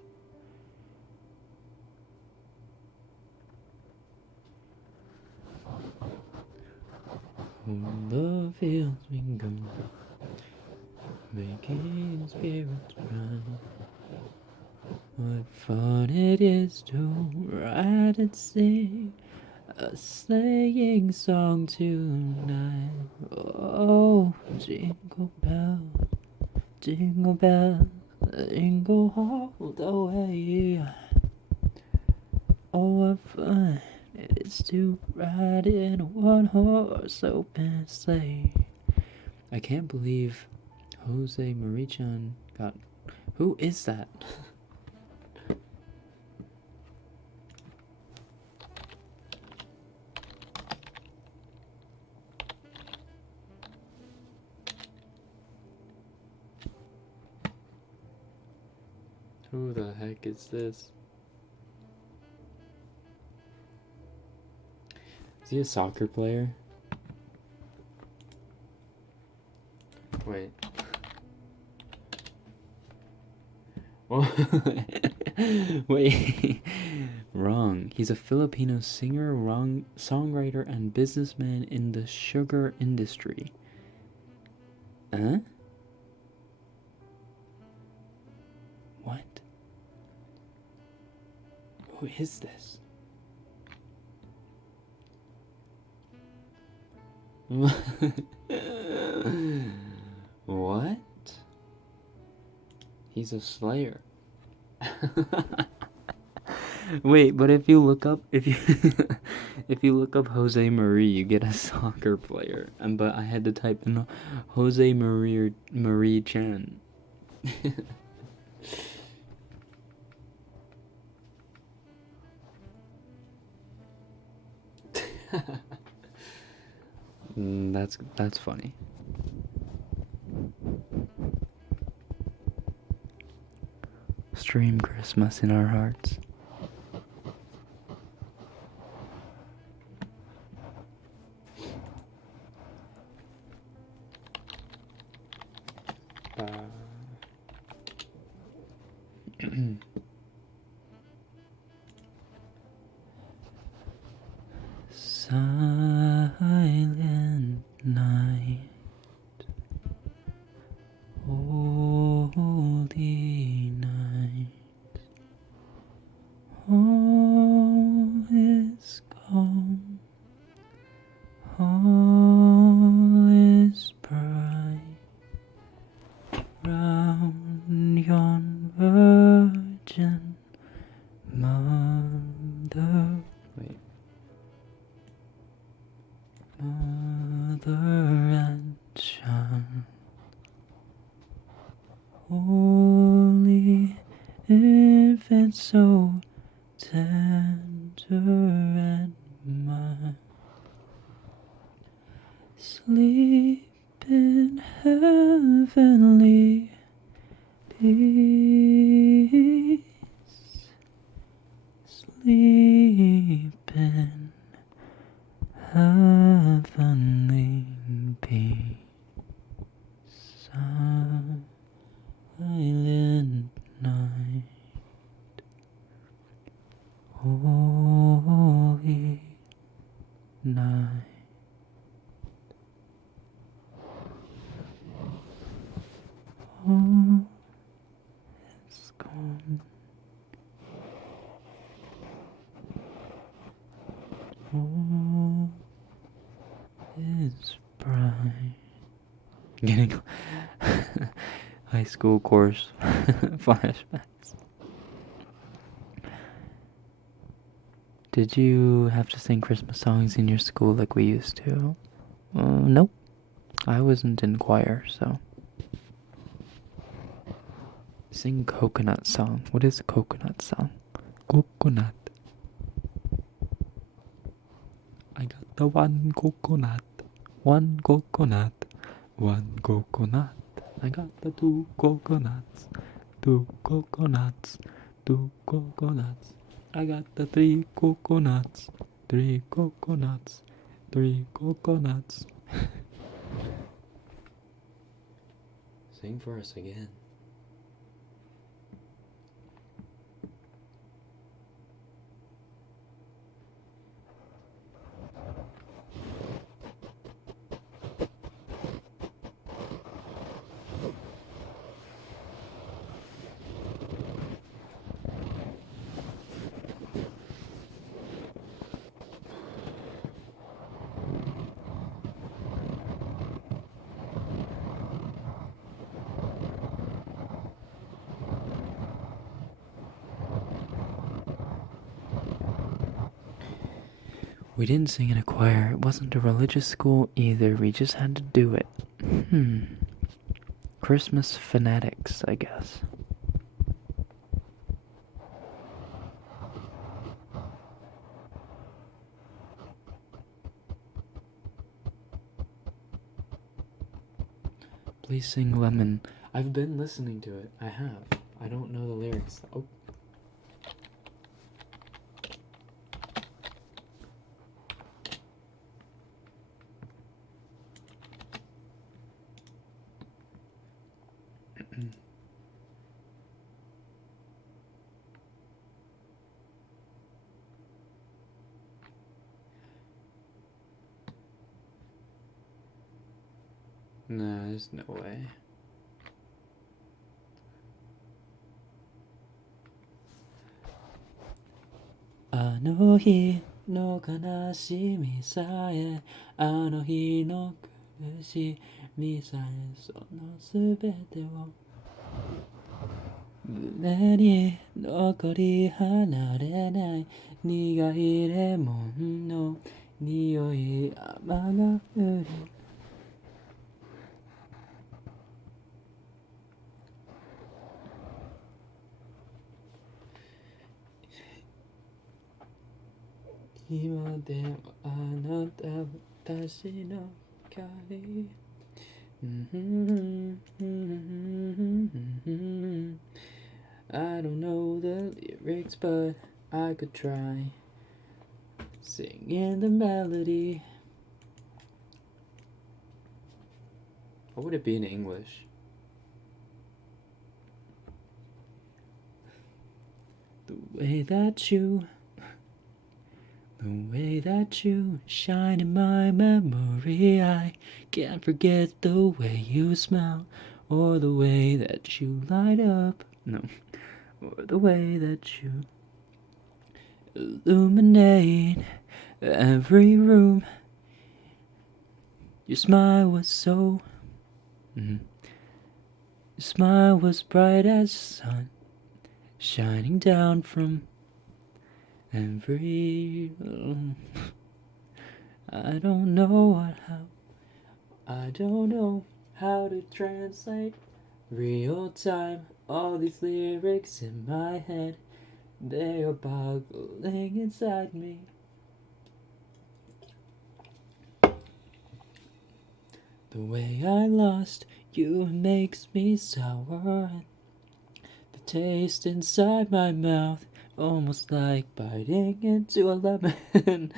On the fields we go, making spirits bright. What fun it is to ride and sing a sleighing song tonight. Oh, jingle bells, jingle all the way. Oh, what fun it is to ride in a one-horse open sleigh. I can't believe Jose Marichan got... Who is that? Who the heck is this? Is he a soccer player? Wait. Wait. Wrong. He's a Filipino singer, songwriter, and businessman in the sugar industry. Huh? What? Who is this? What? He's a slayer. Wait, but if you look up if you look up Jose Marie, you get a soccer player. But I had to type in Jose Marie Chan. That's funny. Stream Christmas in our hearts. Silent night, holy night, all is calm, all is bright, round yon virgin mother. Wait. Mother and child, holy infant, so tender and mild, sleep in heavenly peace, sleep in heavenly peace. Silent night, holy night. All is gone. All is bright. Getting high school course flashbacks. Did you have to sing Christmas songs in your school like we used to? Nope. I wasn't in choir, so. Sing coconut song. What is a coconut song? Coconut. I got the one coconut. One coconut. One coconut. I got the two coconuts. Two coconuts. Two coconuts. I got the three coconuts. Three coconuts. Three coconuts. Sing for us again. We didn't sing in a choir. It wasn't a religious school either. We just had to do it. Christmas fanatics, I guess. Please sing Lemon. I've been listening to it. I have. I don't know the lyrics. Oh. No, there's no way. No日の悲しみさえあの日の苦しみさえそのすべてを胸に残り離れない苦いレモンの匂い甘がうり今でもあなたは私の光I don't know the lyrics, but I could try singing the melody. What would it be in English? The way that you shine in my memory, I can't forget the way you smell, or the way that you light up, or the way that you illuminate every room. Your smile was so, your smile was bright as sun, shining down from every I don't know how to translate real time all these lyrics in my head. They are boggling inside me. The way I lost you makes me sour. The taste inside my mouth almost like biting into a lemon.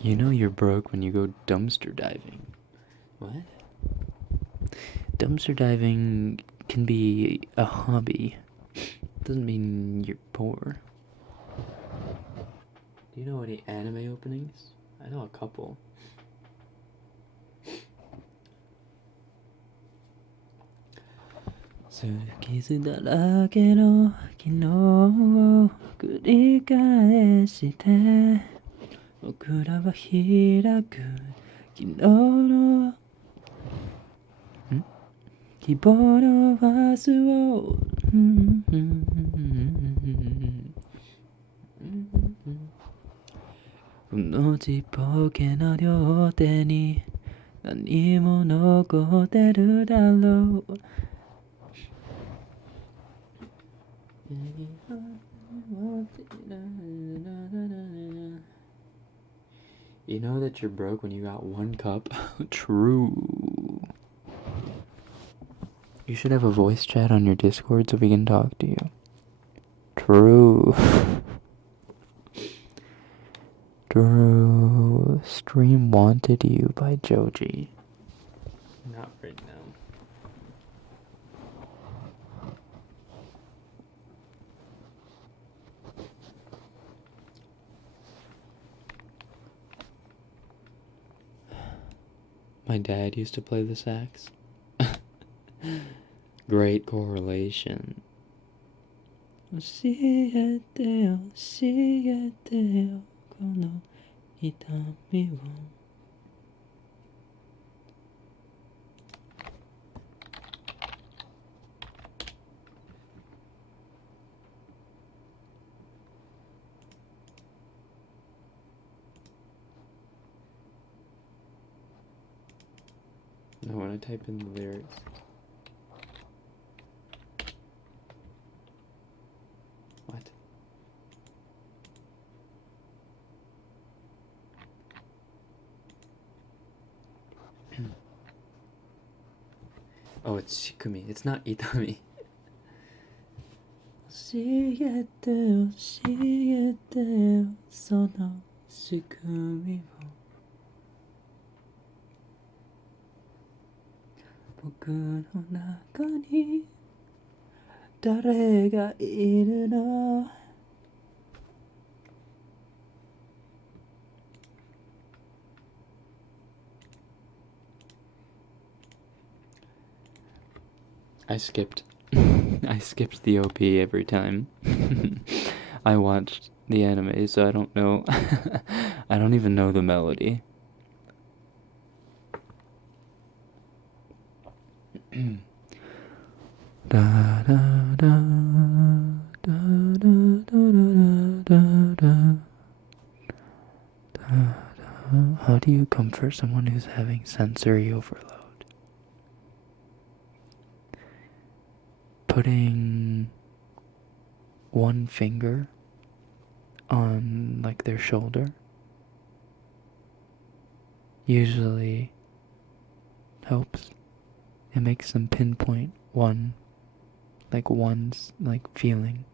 You know you're broke when you go dumpster diving. What? Dumpster diving can be a hobby. Doesn't mean you're poor. Do you know any anime openings? I know a couple.傷だらけの昨日を繰り返して僕らは開く昨日の希望のバスをのちっぽけな両手に何も残ってるだろう。You know that you're broke when you got one cup? True. You should have a voice chat on your Discord so we can talk to you. True. True. Stream Wanted You by Joji. Not right now. My dad used to play the sax. Great correlation. 教えてよ、教えてよ、この痛みを。No, when I type in the lyrics. What? Oh, it's Shikumi. It's not Itami. 教えてよ、教えてよ、その仕組みを。僕の中に誰がいるの。I skipped. I skipped the OP every time. I watched the anime, so I don't know. I don't even know the melody. Da, da, da, da, da, da, da, da. How do you comfort someone who's having sensory overload? Putting one finger on like their shoulder usually helps. It makes them pinpoint one's feeling.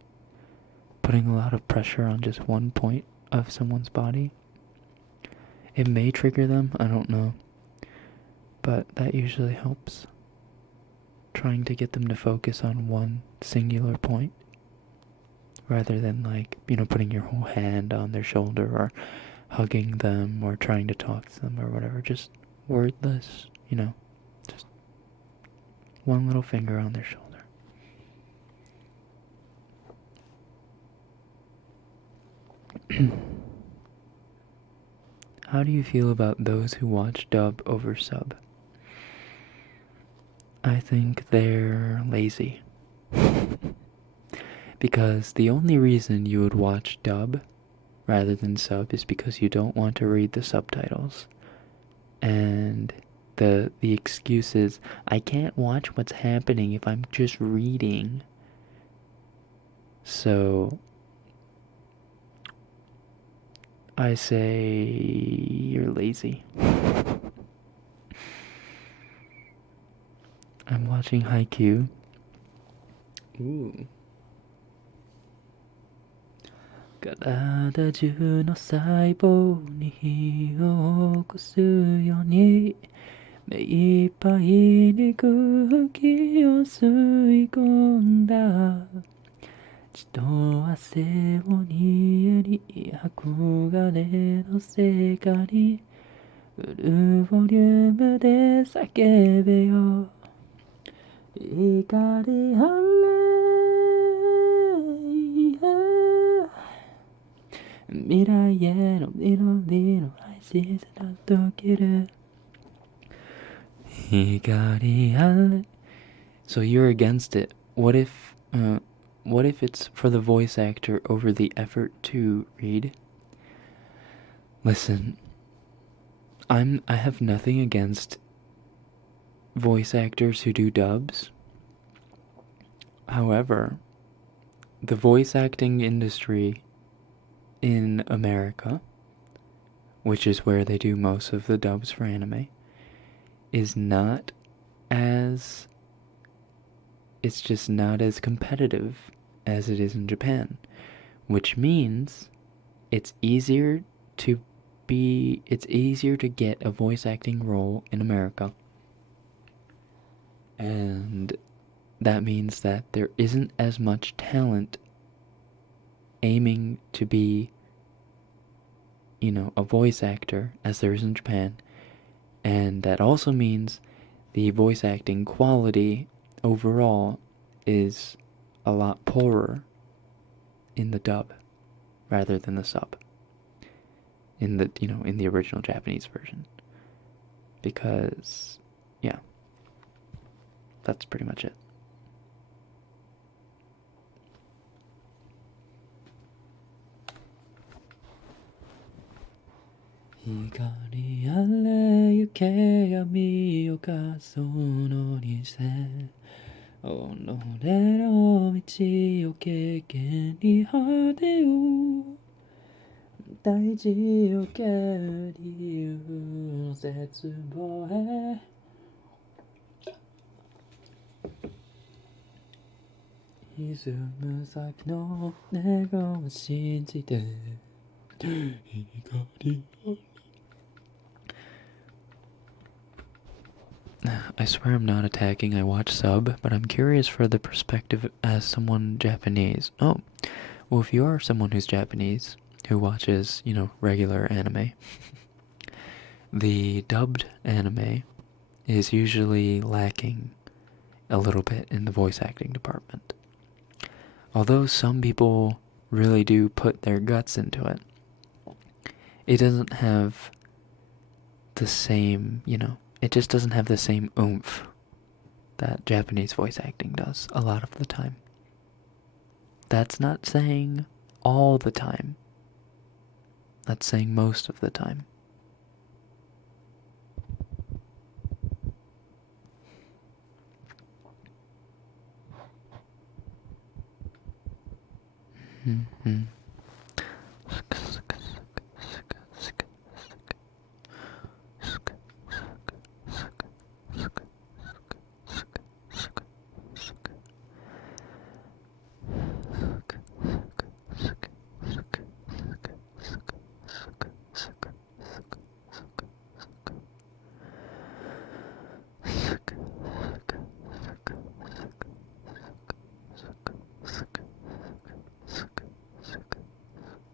Putting a lot of pressure on just one point of someone's body. It may trigger them, I don't know. But that usually helps. Trying to get them to focus on one singular point. Rather than putting your whole hand on their shoulder or hugging them or trying to talk to them or whatever. Just wordless, just one little finger on their shoulder. How do you feel about those who watch dub over sub? I think they're lazy. Because the only reason you would watch dub rather than sub is because you don't want to read the subtitles. And the excuse is, I can't watch what's happening if I'm just reading. So I say you're lazy. I'm watching Haikyuu. Ooh. 体中の細胞に火を起こすように目いっぱいに空気を吸い込んだ血と汗を煮えに憧れの世界にフルボリュームで叫べよ光晴れ未来への緑のアイシスだと切る光晴れ So you're against it. What if it's for the voice actor over the effort to read? Listen, I have nothing against voice actors who do dubs. However, the voice acting industry in America, which is where they do most of the dubs for anime, is not as, it's just not as competitive as it is in Japan, which means it's easier to get a voice acting role in America. And that means that there isn't as much talent aiming to be, a voice actor as there is in Japan. And that also means the voice acting quality overall is a lot poorer in the dub rather than the sub. In the original Japanese version. Because, yeah, that's pretty much it. Hikari alle yuke ga miyo ka sono ni se onore no michi o keken ni hate o daiji o keri no setsubo e izumu saki no nego o shinjite hikari. I swear I'm not attacking, I watch sub, but I'm curious for the perspective as someone Japanese. Oh, well, if you are someone who's Japanese, who watches, regular anime, the dubbed anime is usually lacking a little bit in the voice acting department. Although some people really do put their guts into it, it doesn't have the same, it just doesn't have the same oomph that Japanese voice acting does a lot of the time. That's not saying all the time. That's saying most of the time. Mm-hmm.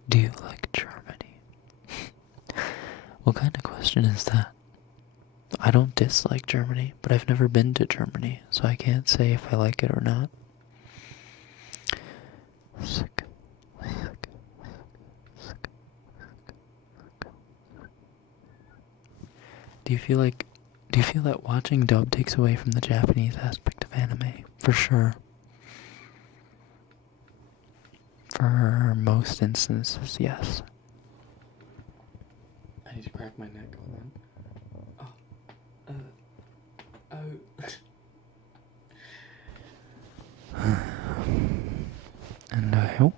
Do you like Germany? What kind of question is that? I don't dislike Germany, but I've never been to Germany, so I can't say if I like it or not. Do you feel that watching dub takes away from the Japanese aspect of anime? For sure. For most instances, yes. I need to crack my neck. Hold on. And I hope.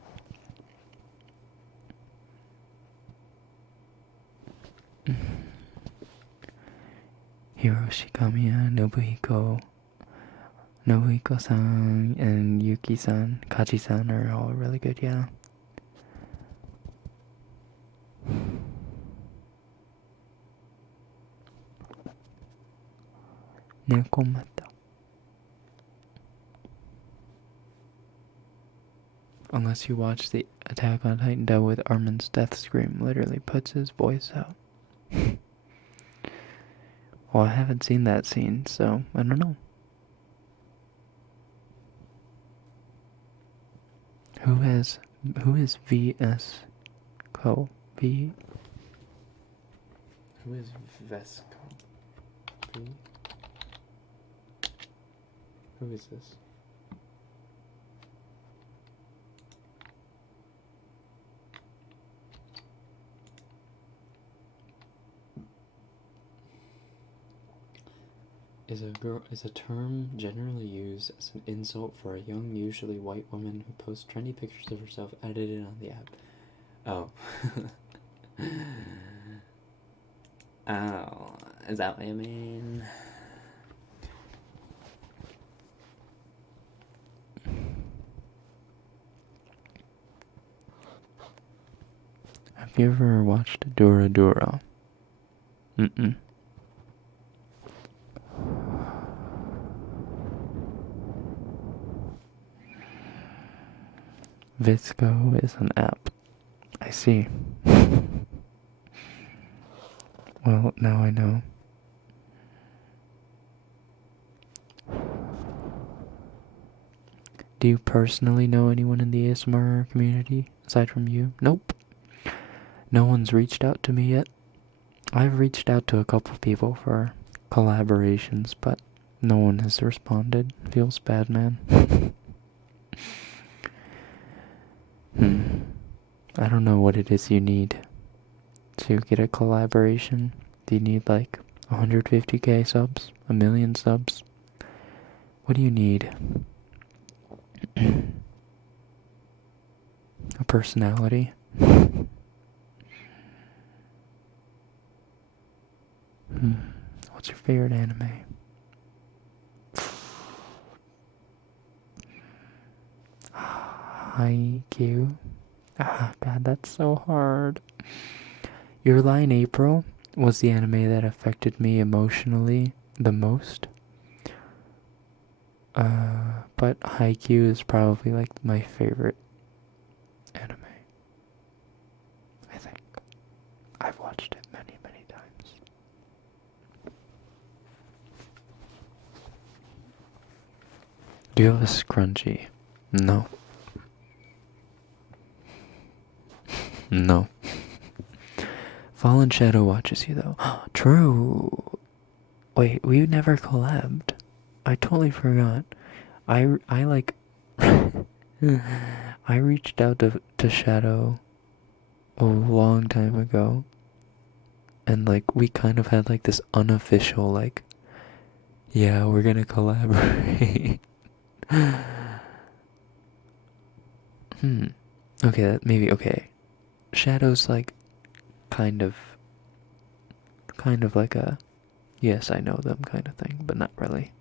Hiroshi Kamiya, Nobuhiko-san, and Yuki-san, Kaji-san are all really good, yeah. Nekomata. Unless you watch the Attack on Titan dub with Armin's death scream, literally puts his voice out. Well, I haven't seen that scene, so I don't know. Who is VS Co? V? Who is Vesco? V? Who is this? is a term generally used as an insult for a young, usually white woman who posts trendy pictures of herself edited on the app. Oh. Oh, is that what you mean? Have you ever watched Dura Dura? Mm-mm. Visco is an app. I see. Well, now I know. Do you personally know anyone in the ASMR community aside from you? Nope. No one's reached out to me yet. I've reached out to a couple people for collaborations, but no one has responded. Feels bad, man. I don't know what it is you need to get a collaboration. Do you need like 150k subs? A million subs? What do you need? A personality? What's your favorite anime? Haikyuu? Ah, God, that's so hard. Your Lie in April was the anime that affected me emotionally the most. But Haikyuu is probably like my favorite anime. I think. I've watched it many, many times. Do you have a scrunchie? No. No. Fallen Shadow watches you though. True. Wait, we never collabed. I totally forgot. I like I reached out to Shadow a long time ago, and like we kind of had like this unofficial like, yeah, we're gonna collaborate. Okay, maybe okay. Shadow's like kind of like a yes, I know them kind of thing, but not really.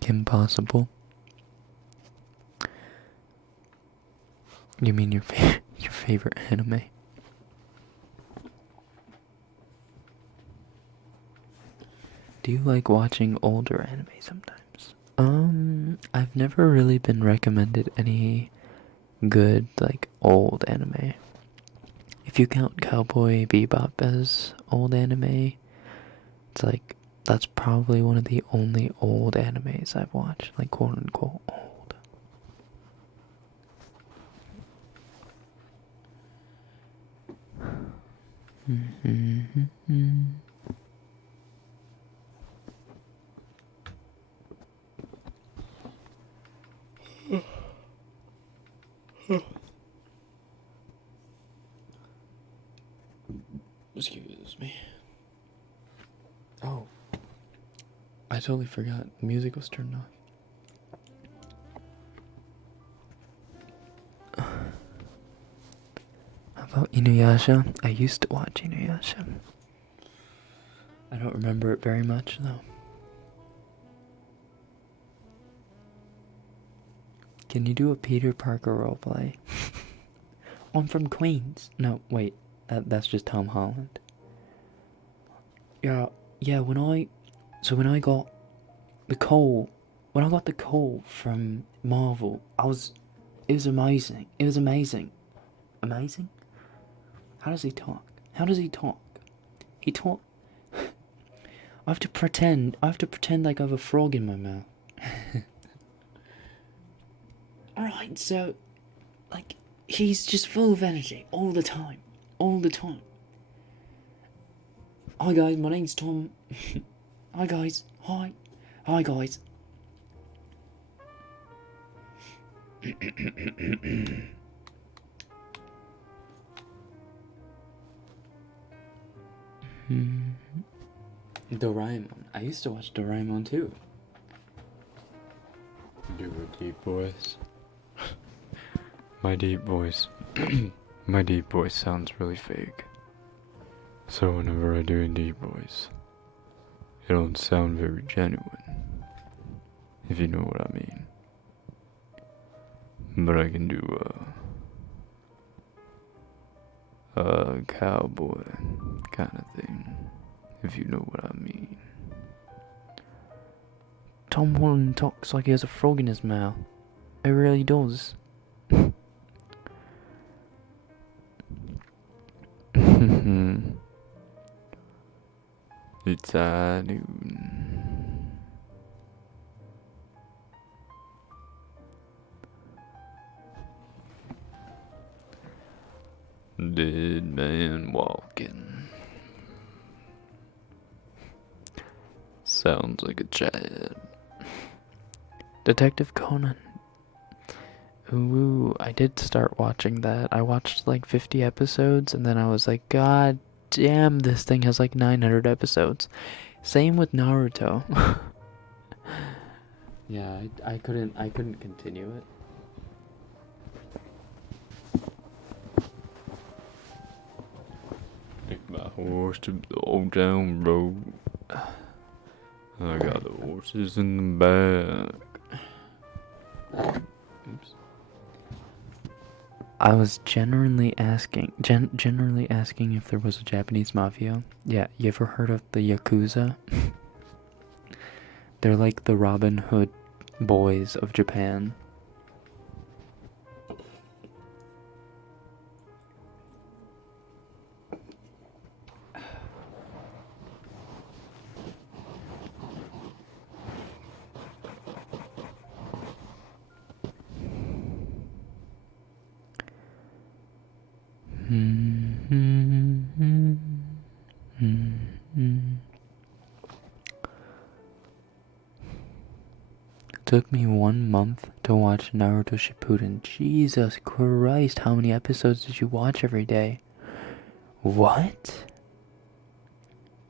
Kim Possible? You mean your favorite anime? Do you like watching older anime sometimes? I've never really been recommended any good, like, old anime. If you count Cowboy Bebop as old anime, it's like, that's probably one of the only old animes I've watched, like, quote unquote old. Excuse me. Oh. I totally forgot. The music was turned off. How about Inuyasha? I used to watch Inuyasha. I don't remember it very much, though. Can you do a Peter Parker roleplay? I'm from Queens. No, wait. That's just Tom Holland. Yeah, when I got the call, from Marvel, it was amazing. It was amazing. Amazing? How does he talk? He talk. I have to pretend like I have a frog in my mouth. Alright, so, like, he's just full of energy all the time. Hi guys, my name's Tom. Hi guys. Hi guys. Doraemon. I used to watch Doraemon too. Do a deep voice. My deep voice. My deep voice sounds really fake. So whenever I do a deep voice, it don't sound very genuine. If you know what I mean. But I can do a cowboy kind of thing. If you know what I mean. Tom Holland talks like he has a frog in his mouth. It really does. It's a noon. Dead man walking. Sounds like a child. Detective Conan. Ooh, I did start watching that. I watched like 50 episodes and then I was like, God damn, this thing has like 900 episodes. Same with Naruto. Yeah, I couldn't continue it. Take my horse to the old town road. I got the horses in the back. Oops. I was generally asking if there was a Japanese mafia. Yeah, you ever heard of the Yakuza? They're like the Robin Hood boys of Japan. It took me 1 month to watch Naruto Shippuden. Jesus Christ, how many episodes did you watch every day? What?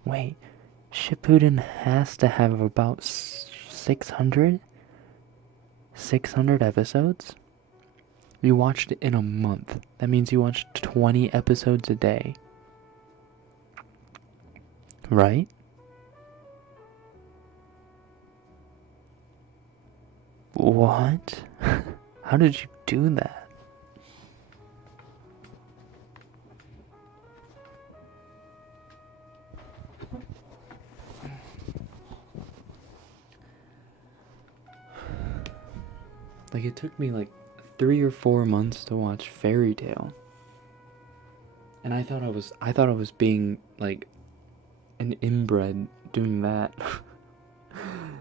Wait, Shippuden has to have about 600? 600 episodes? You watched it in a month. That means you watched 20 episodes a day. Right? What? How did you do that? Like, it took me like 3 or 4 months to watch Fairy Tail. And I thought I was being like an inbred doing that.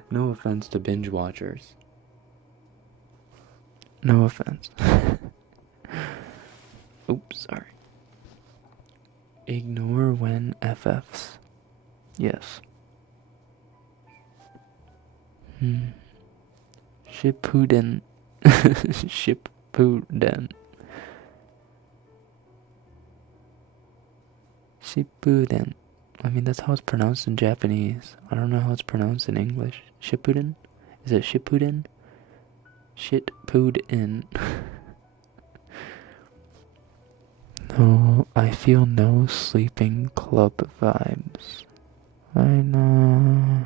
No offense to binge watchers. No offense. Oops, sorry. Ignore when FFs. Yes. Shippuden. Shippuden. Shippuden. I mean, that's how it's pronounced in Japanese. I don't know how it's pronounced in English. Shippuden? Is it Shippuden? Shitpuden. No, I feel no sleeping club vibes. I know.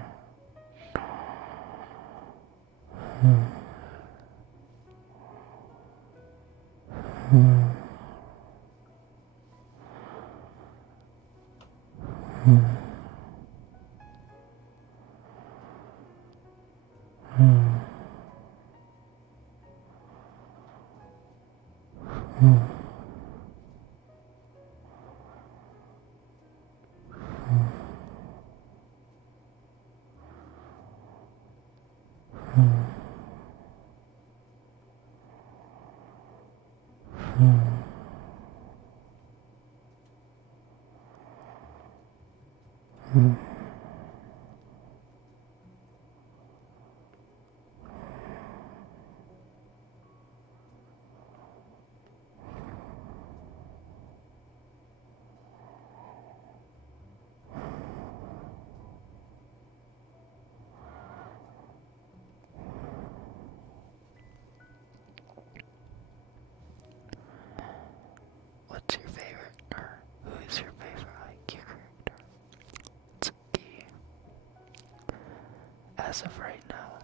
as of right now,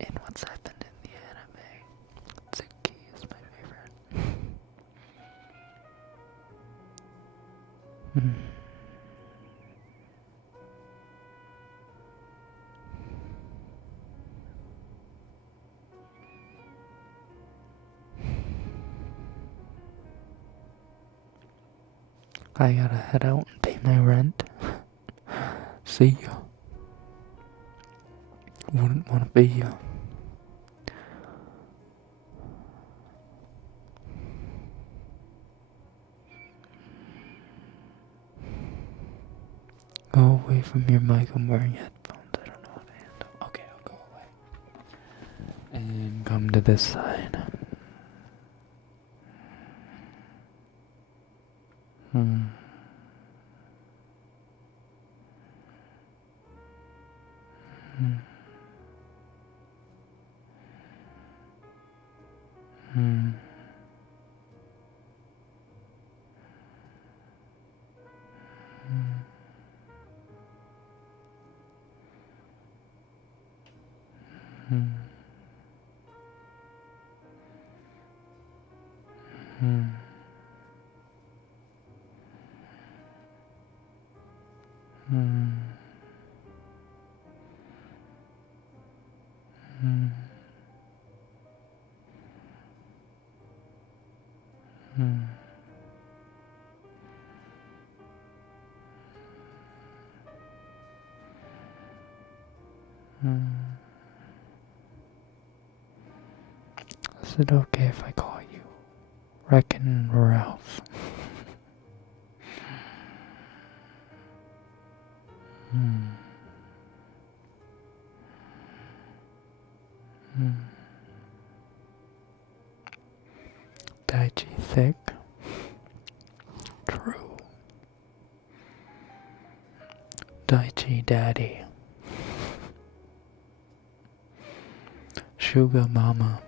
in what's happened in the anime, Tsuki is my favorite. I gotta head out and pay my rent. See ya. Wouldn't wanna be ya. Go away from your mic, I'm wearing headphones. I don't know how to handle. Okay, I'll go away. And come to this side. Hmm. Hmm. Hmm. Hmm. Hmm. Hmm. Hmm. Hmm. Hmm. Is it okay if I call you Rekken Ralph? Hmm. Hmm. Daichi thick? True. Daichi daddy. Sugar mama.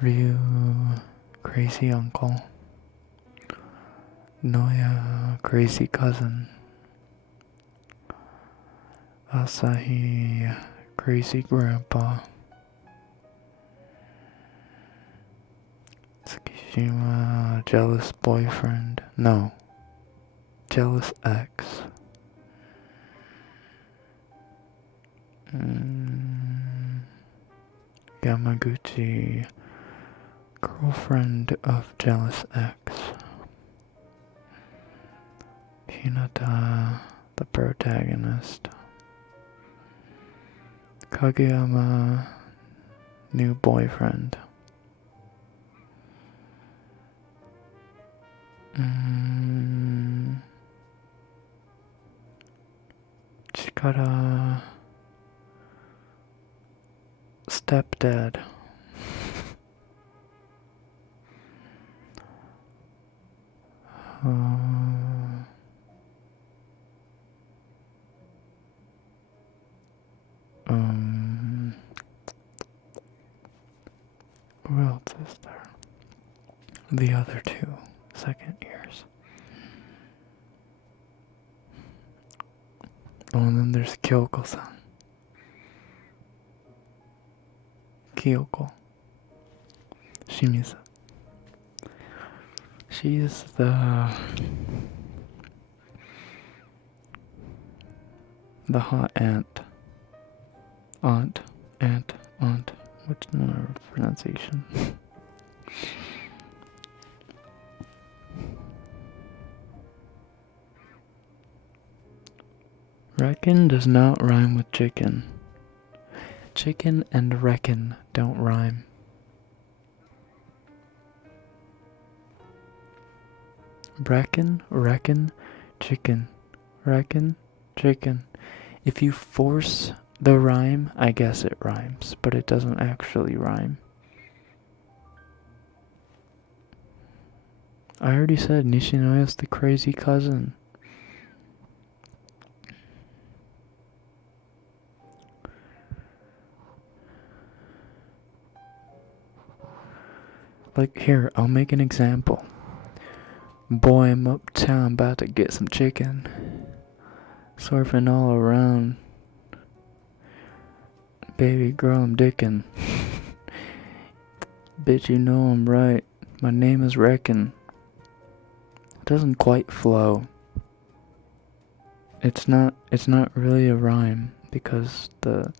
Ryu crazy uncle. Noya crazy cousin. Asahi crazy grandpa. Tsukishima jealous boyfriend. No. Jealous ex. Yamaguchi girlfriend of jealous ex. Hinata the protagonist. Kageyama new boyfriend. Chikara stepdad. Who else is there? The other two second years. Oh, and then there's Kyoko-san. Kyoko. Shimizu. She is the hot aunt. Aunt. What's the pronunciation? Rekken does not rhyme with chicken. Chicken and reckon don't rhyme. Reckon, chicken. Reckon, chicken. If you force the rhyme, I guess it rhymes, but it doesn't actually rhyme. I already said Nishinoya's the crazy cousin. Like, here, I'll make an example. Boy, I'm uptown about to get some chicken. Surfing all around. Baby girl, I'm dickin'. Bitch, you know I'm right. My name is Rekken. It doesn't quite flow. It's not really a rhyme because the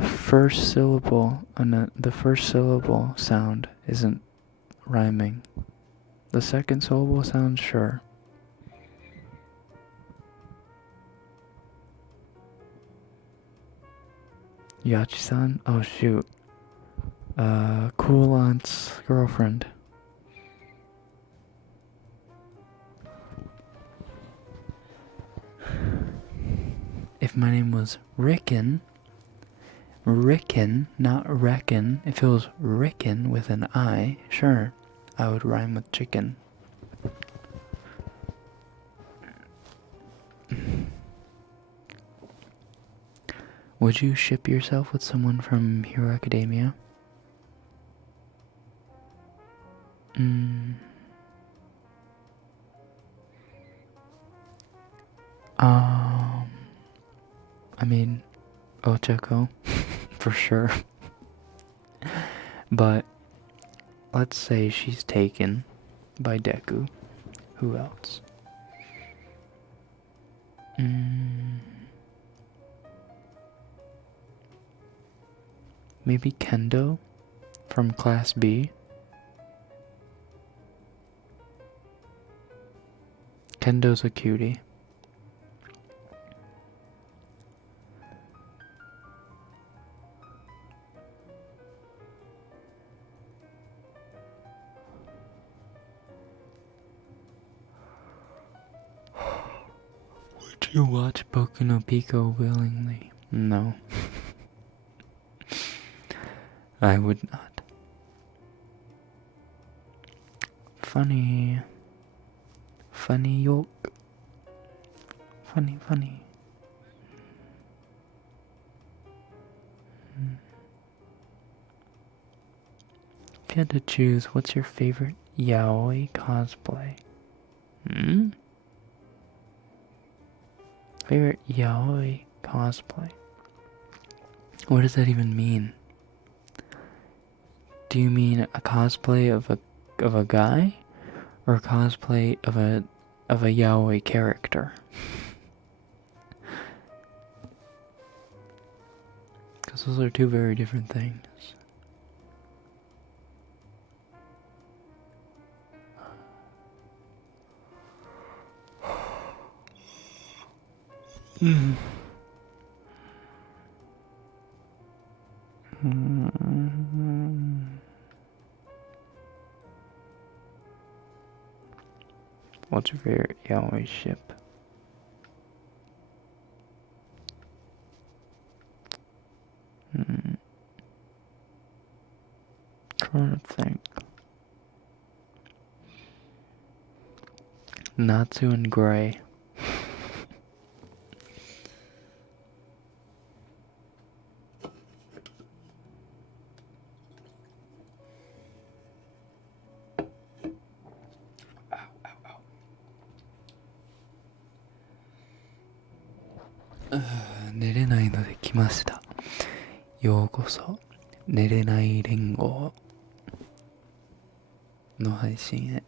first syllable and the first syllable sound isn't rhyming. The second syllable sounds sure. Yachi-san? Oh shoot. Cool aunt's girlfriend. If my name was Rekken, not Rekken, if it was Rekken with an I, sure, I would rhyme with chicken. Would you ship yourself with someone from Hero Academia? I mean, Ochako, for sure. But let's say she's taken by Deku. Who else? Maybe Kendo from Class B. Kendo's a cutie. Would you watch Boku no Pico willingly? No. I would not. Funny. Funny yoke. Funny. If you had to choose, what's your favorite yaoi cosplay? Favorite yaoi cosplay? What does that even mean? Do you mean a cosplay of a guy, or a cosplay of a yaoi character? Because those are two very different things. What's your favorite yaoi ship? Trying to think. Natsu and Gray.寝れないので来ました。ようこそ寝れない連合の配信へ。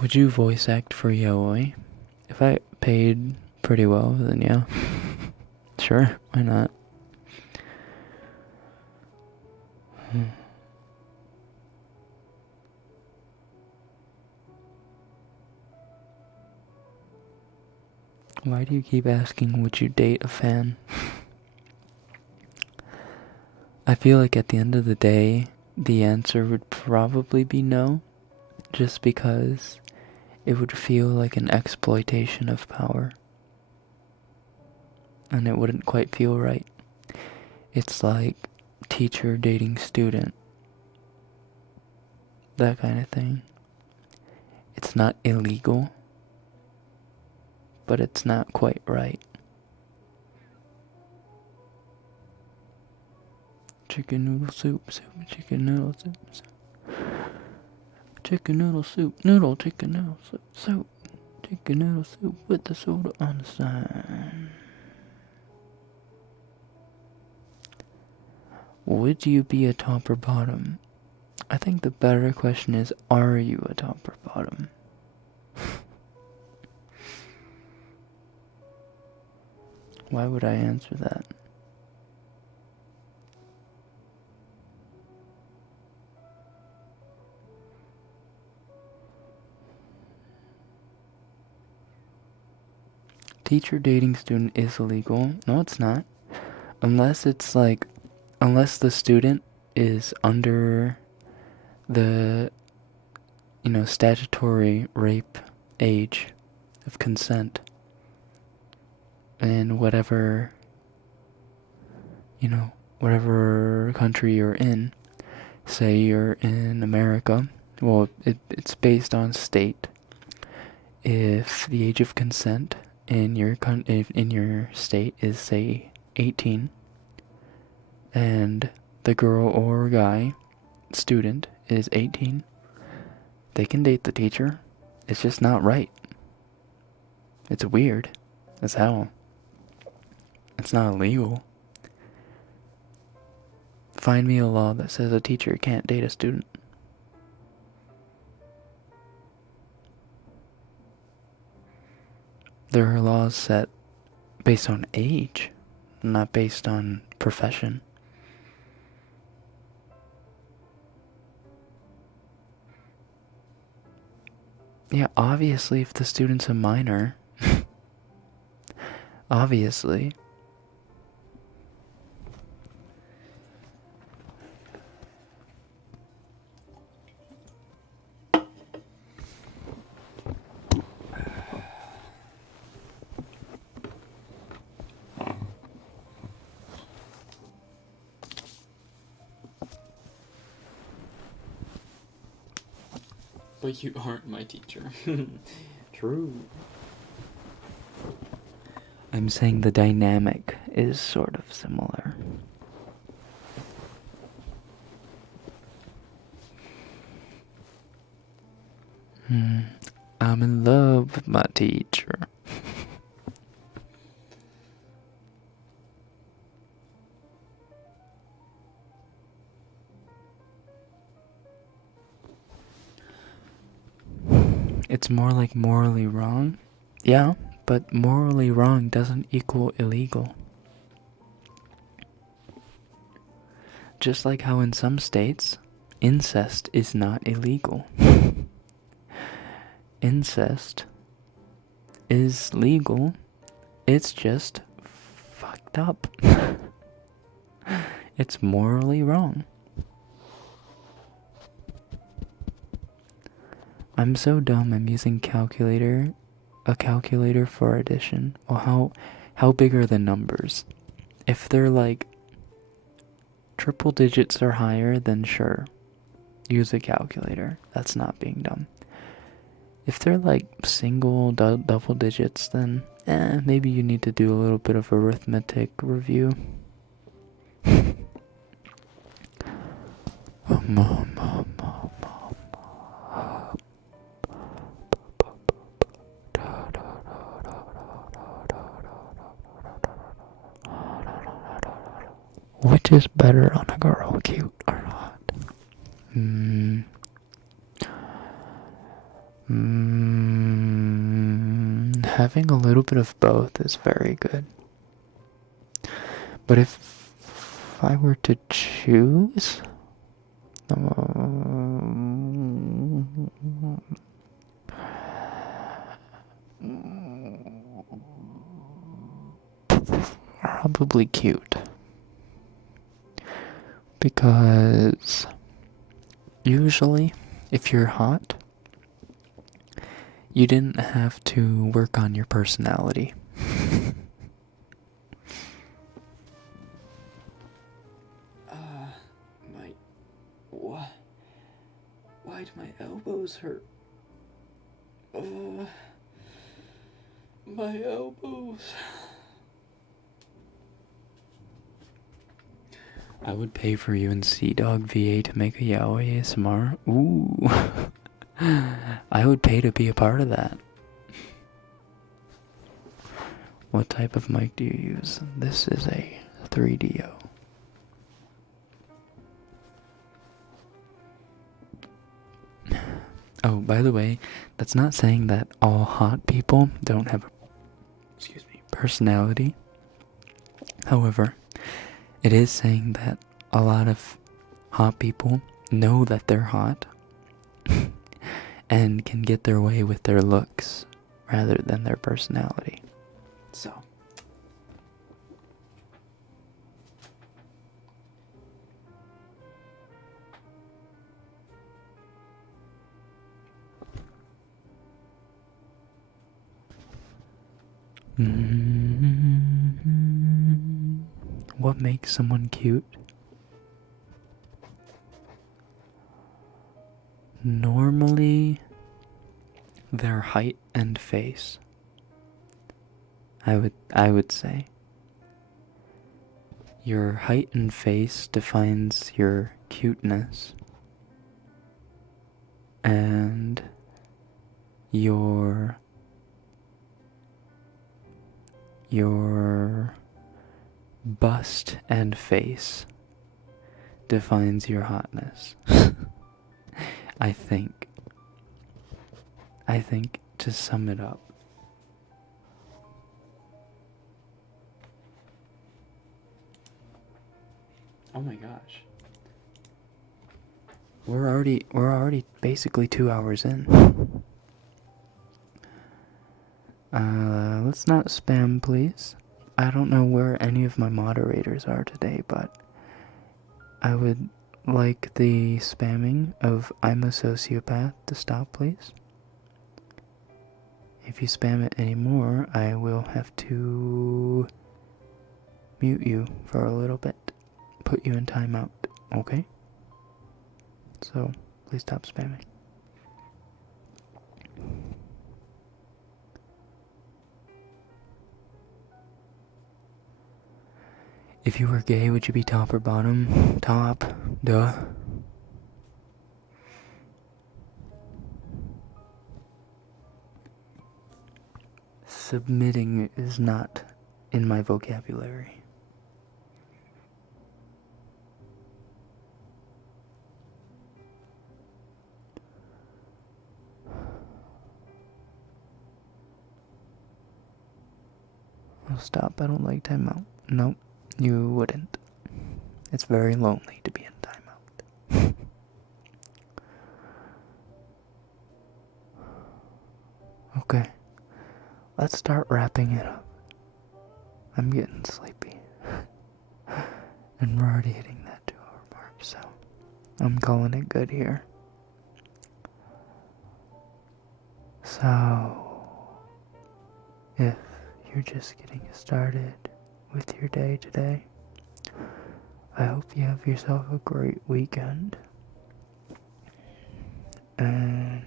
Would you voice act for yaoi? If I paid pretty well, then yeah. Sure, why not? Why do you keep asking, would you date a fan? I feel like at the end of the day, the answer would probably be no, just because it would feel like an exploitation of power. And it wouldn't quite feel right. It's like teacher dating student. That kind of thing. It's not illegal, but it's not quite right. Chicken noodle soup, chicken noodle soup. chicken noodle soup, noodle chicken noodle soup, soup, chicken noodle soup with the soda on the side. Would you be a top or bottom? I think the better question is, are you a top or bottom? Why would I answer that? Teacher dating student is illegal. No, it's not. Unless it's like, unless the student is under the, statutory rape age of consent. In whatever, whatever country you're in. Say you're in America. Well, it's based on state. If the age of consent in your state is, say, 18, and the girl or guy student is 18, they can date the teacher. It's just not right. It's weird as hell. It's not illegal. Find me a law that says a teacher can't date a student. There are laws set based on age, not based on profession. Yeah, obviously if the student's a minor, obviously. But you aren't my teacher. True. I'm saying the dynamic is sort of similar. I'm in love with my teacher. It's more like morally wrong. Yeah, but morally wrong doesn't equal illegal. Just like how in some states, incest is not illegal. Incest is legal. It's just fucked up. It's morally wrong. I'm so dumb I'm using a calculator for addition. Well, how big are the numbers? If they're like triple digits or higher, then sure, use a calculator. That's not being dumb. If they're like single, double digits, then maybe you need to do a little bit of arithmetic review. Which is better on a girl, cute or not? Having a little bit of both is very good. But if I were to choose, probably cute. Because usually, if you're hot, you didn't have to work on your personality. Why do my elbows hurt? My elbows. I would pay for UNC Dog VA to make a yaoi ASMR. Ooh. I would pay to be a part of that. What type of mic do you use? This is a 3DO. Oh, by the way, that's not saying that all hot people don't have a personality. However, it is saying that a lot of hot people know that they're hot and can get their way with their looks rather than their personality. So. What makes someone cute? Normally, their height and face. I would say. Your height and face defines your cuteness. And your bust and face defines your hotness. I think to sum it up. Oh my gosh. We're already basically 2 hours in. Let's not spam, please. I don't know where any of my moderators are today, but I would like the spamming of "I'm a sociopath" to stop, please. If you spam it anymore, I will have to mute you for a little bit. Put you in timeout, okay? So, please stop spamming. If you were gay, would you be top or bottom? Top. Duh. Submitting is not in my vocabulary. Oh, stop. I don't like timeout. Nope. You wouldn't. It's very lonely to be in timeout. Okay. Let's start wrapping it up. I'm getting sleepy. And we're already hitting that 2-hour mark, so I'm calling it good here. So, if you're just getting started with your day today, I hope you have yourself a great weekend. And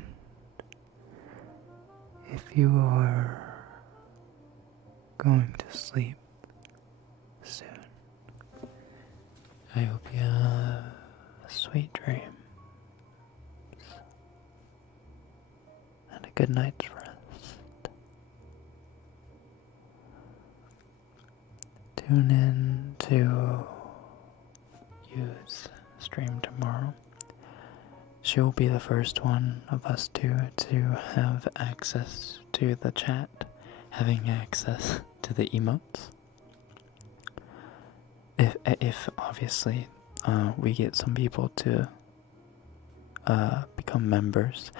if you are going to sleep soon, I hope you have a sweet dream and a good night's rest. Tune in to YuSleep tomorrow. She'll be the first one of us two to have access to the chat, having access to the emotes. If obviously we get some people to become members,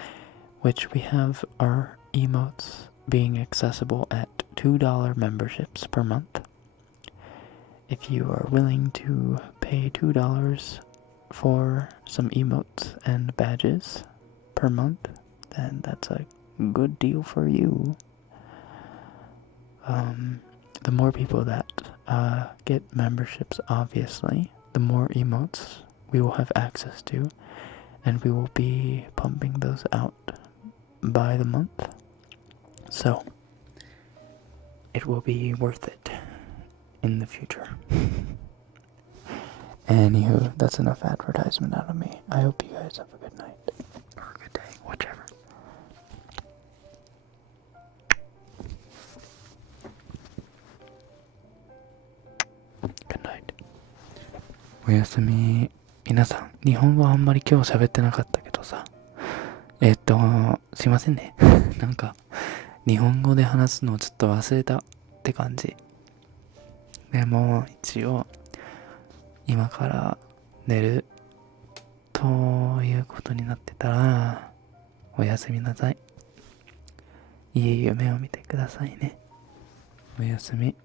which we have our emotes being accessible at $2 memberships per month. If you are willing to pay $2 for some emotes and badges per month, then that's a good deal for you. The more people that get memberships, obviously, the more emotes we will have access to, and we will be pumping those out by the month. So, it will be worth it in the future. Anywho, that's enough advertisement out of me. I hope you guys have a good night, or a good day, whichever. おやすみ。皆さん、日本語あんまり今日喋ってなかったけどさ。すいませんね。なんか、日本語で話すのをちょっと忘れたって感じ。でも、一応、今から寝るということになってたら、おやすみなさい。いい夢を見てくださいね。おやすみ。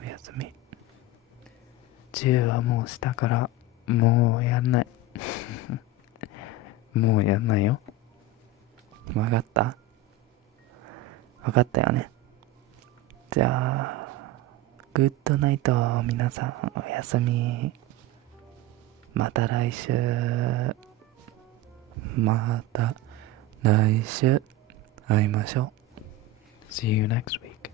おやすみ。10はもうしたから、もうやんない。もうやんないよ。わかった？わかったよね。じゃあ、グッドナイト、皆さん、おやすみ。また来週。また来週会いましょう。See you next week.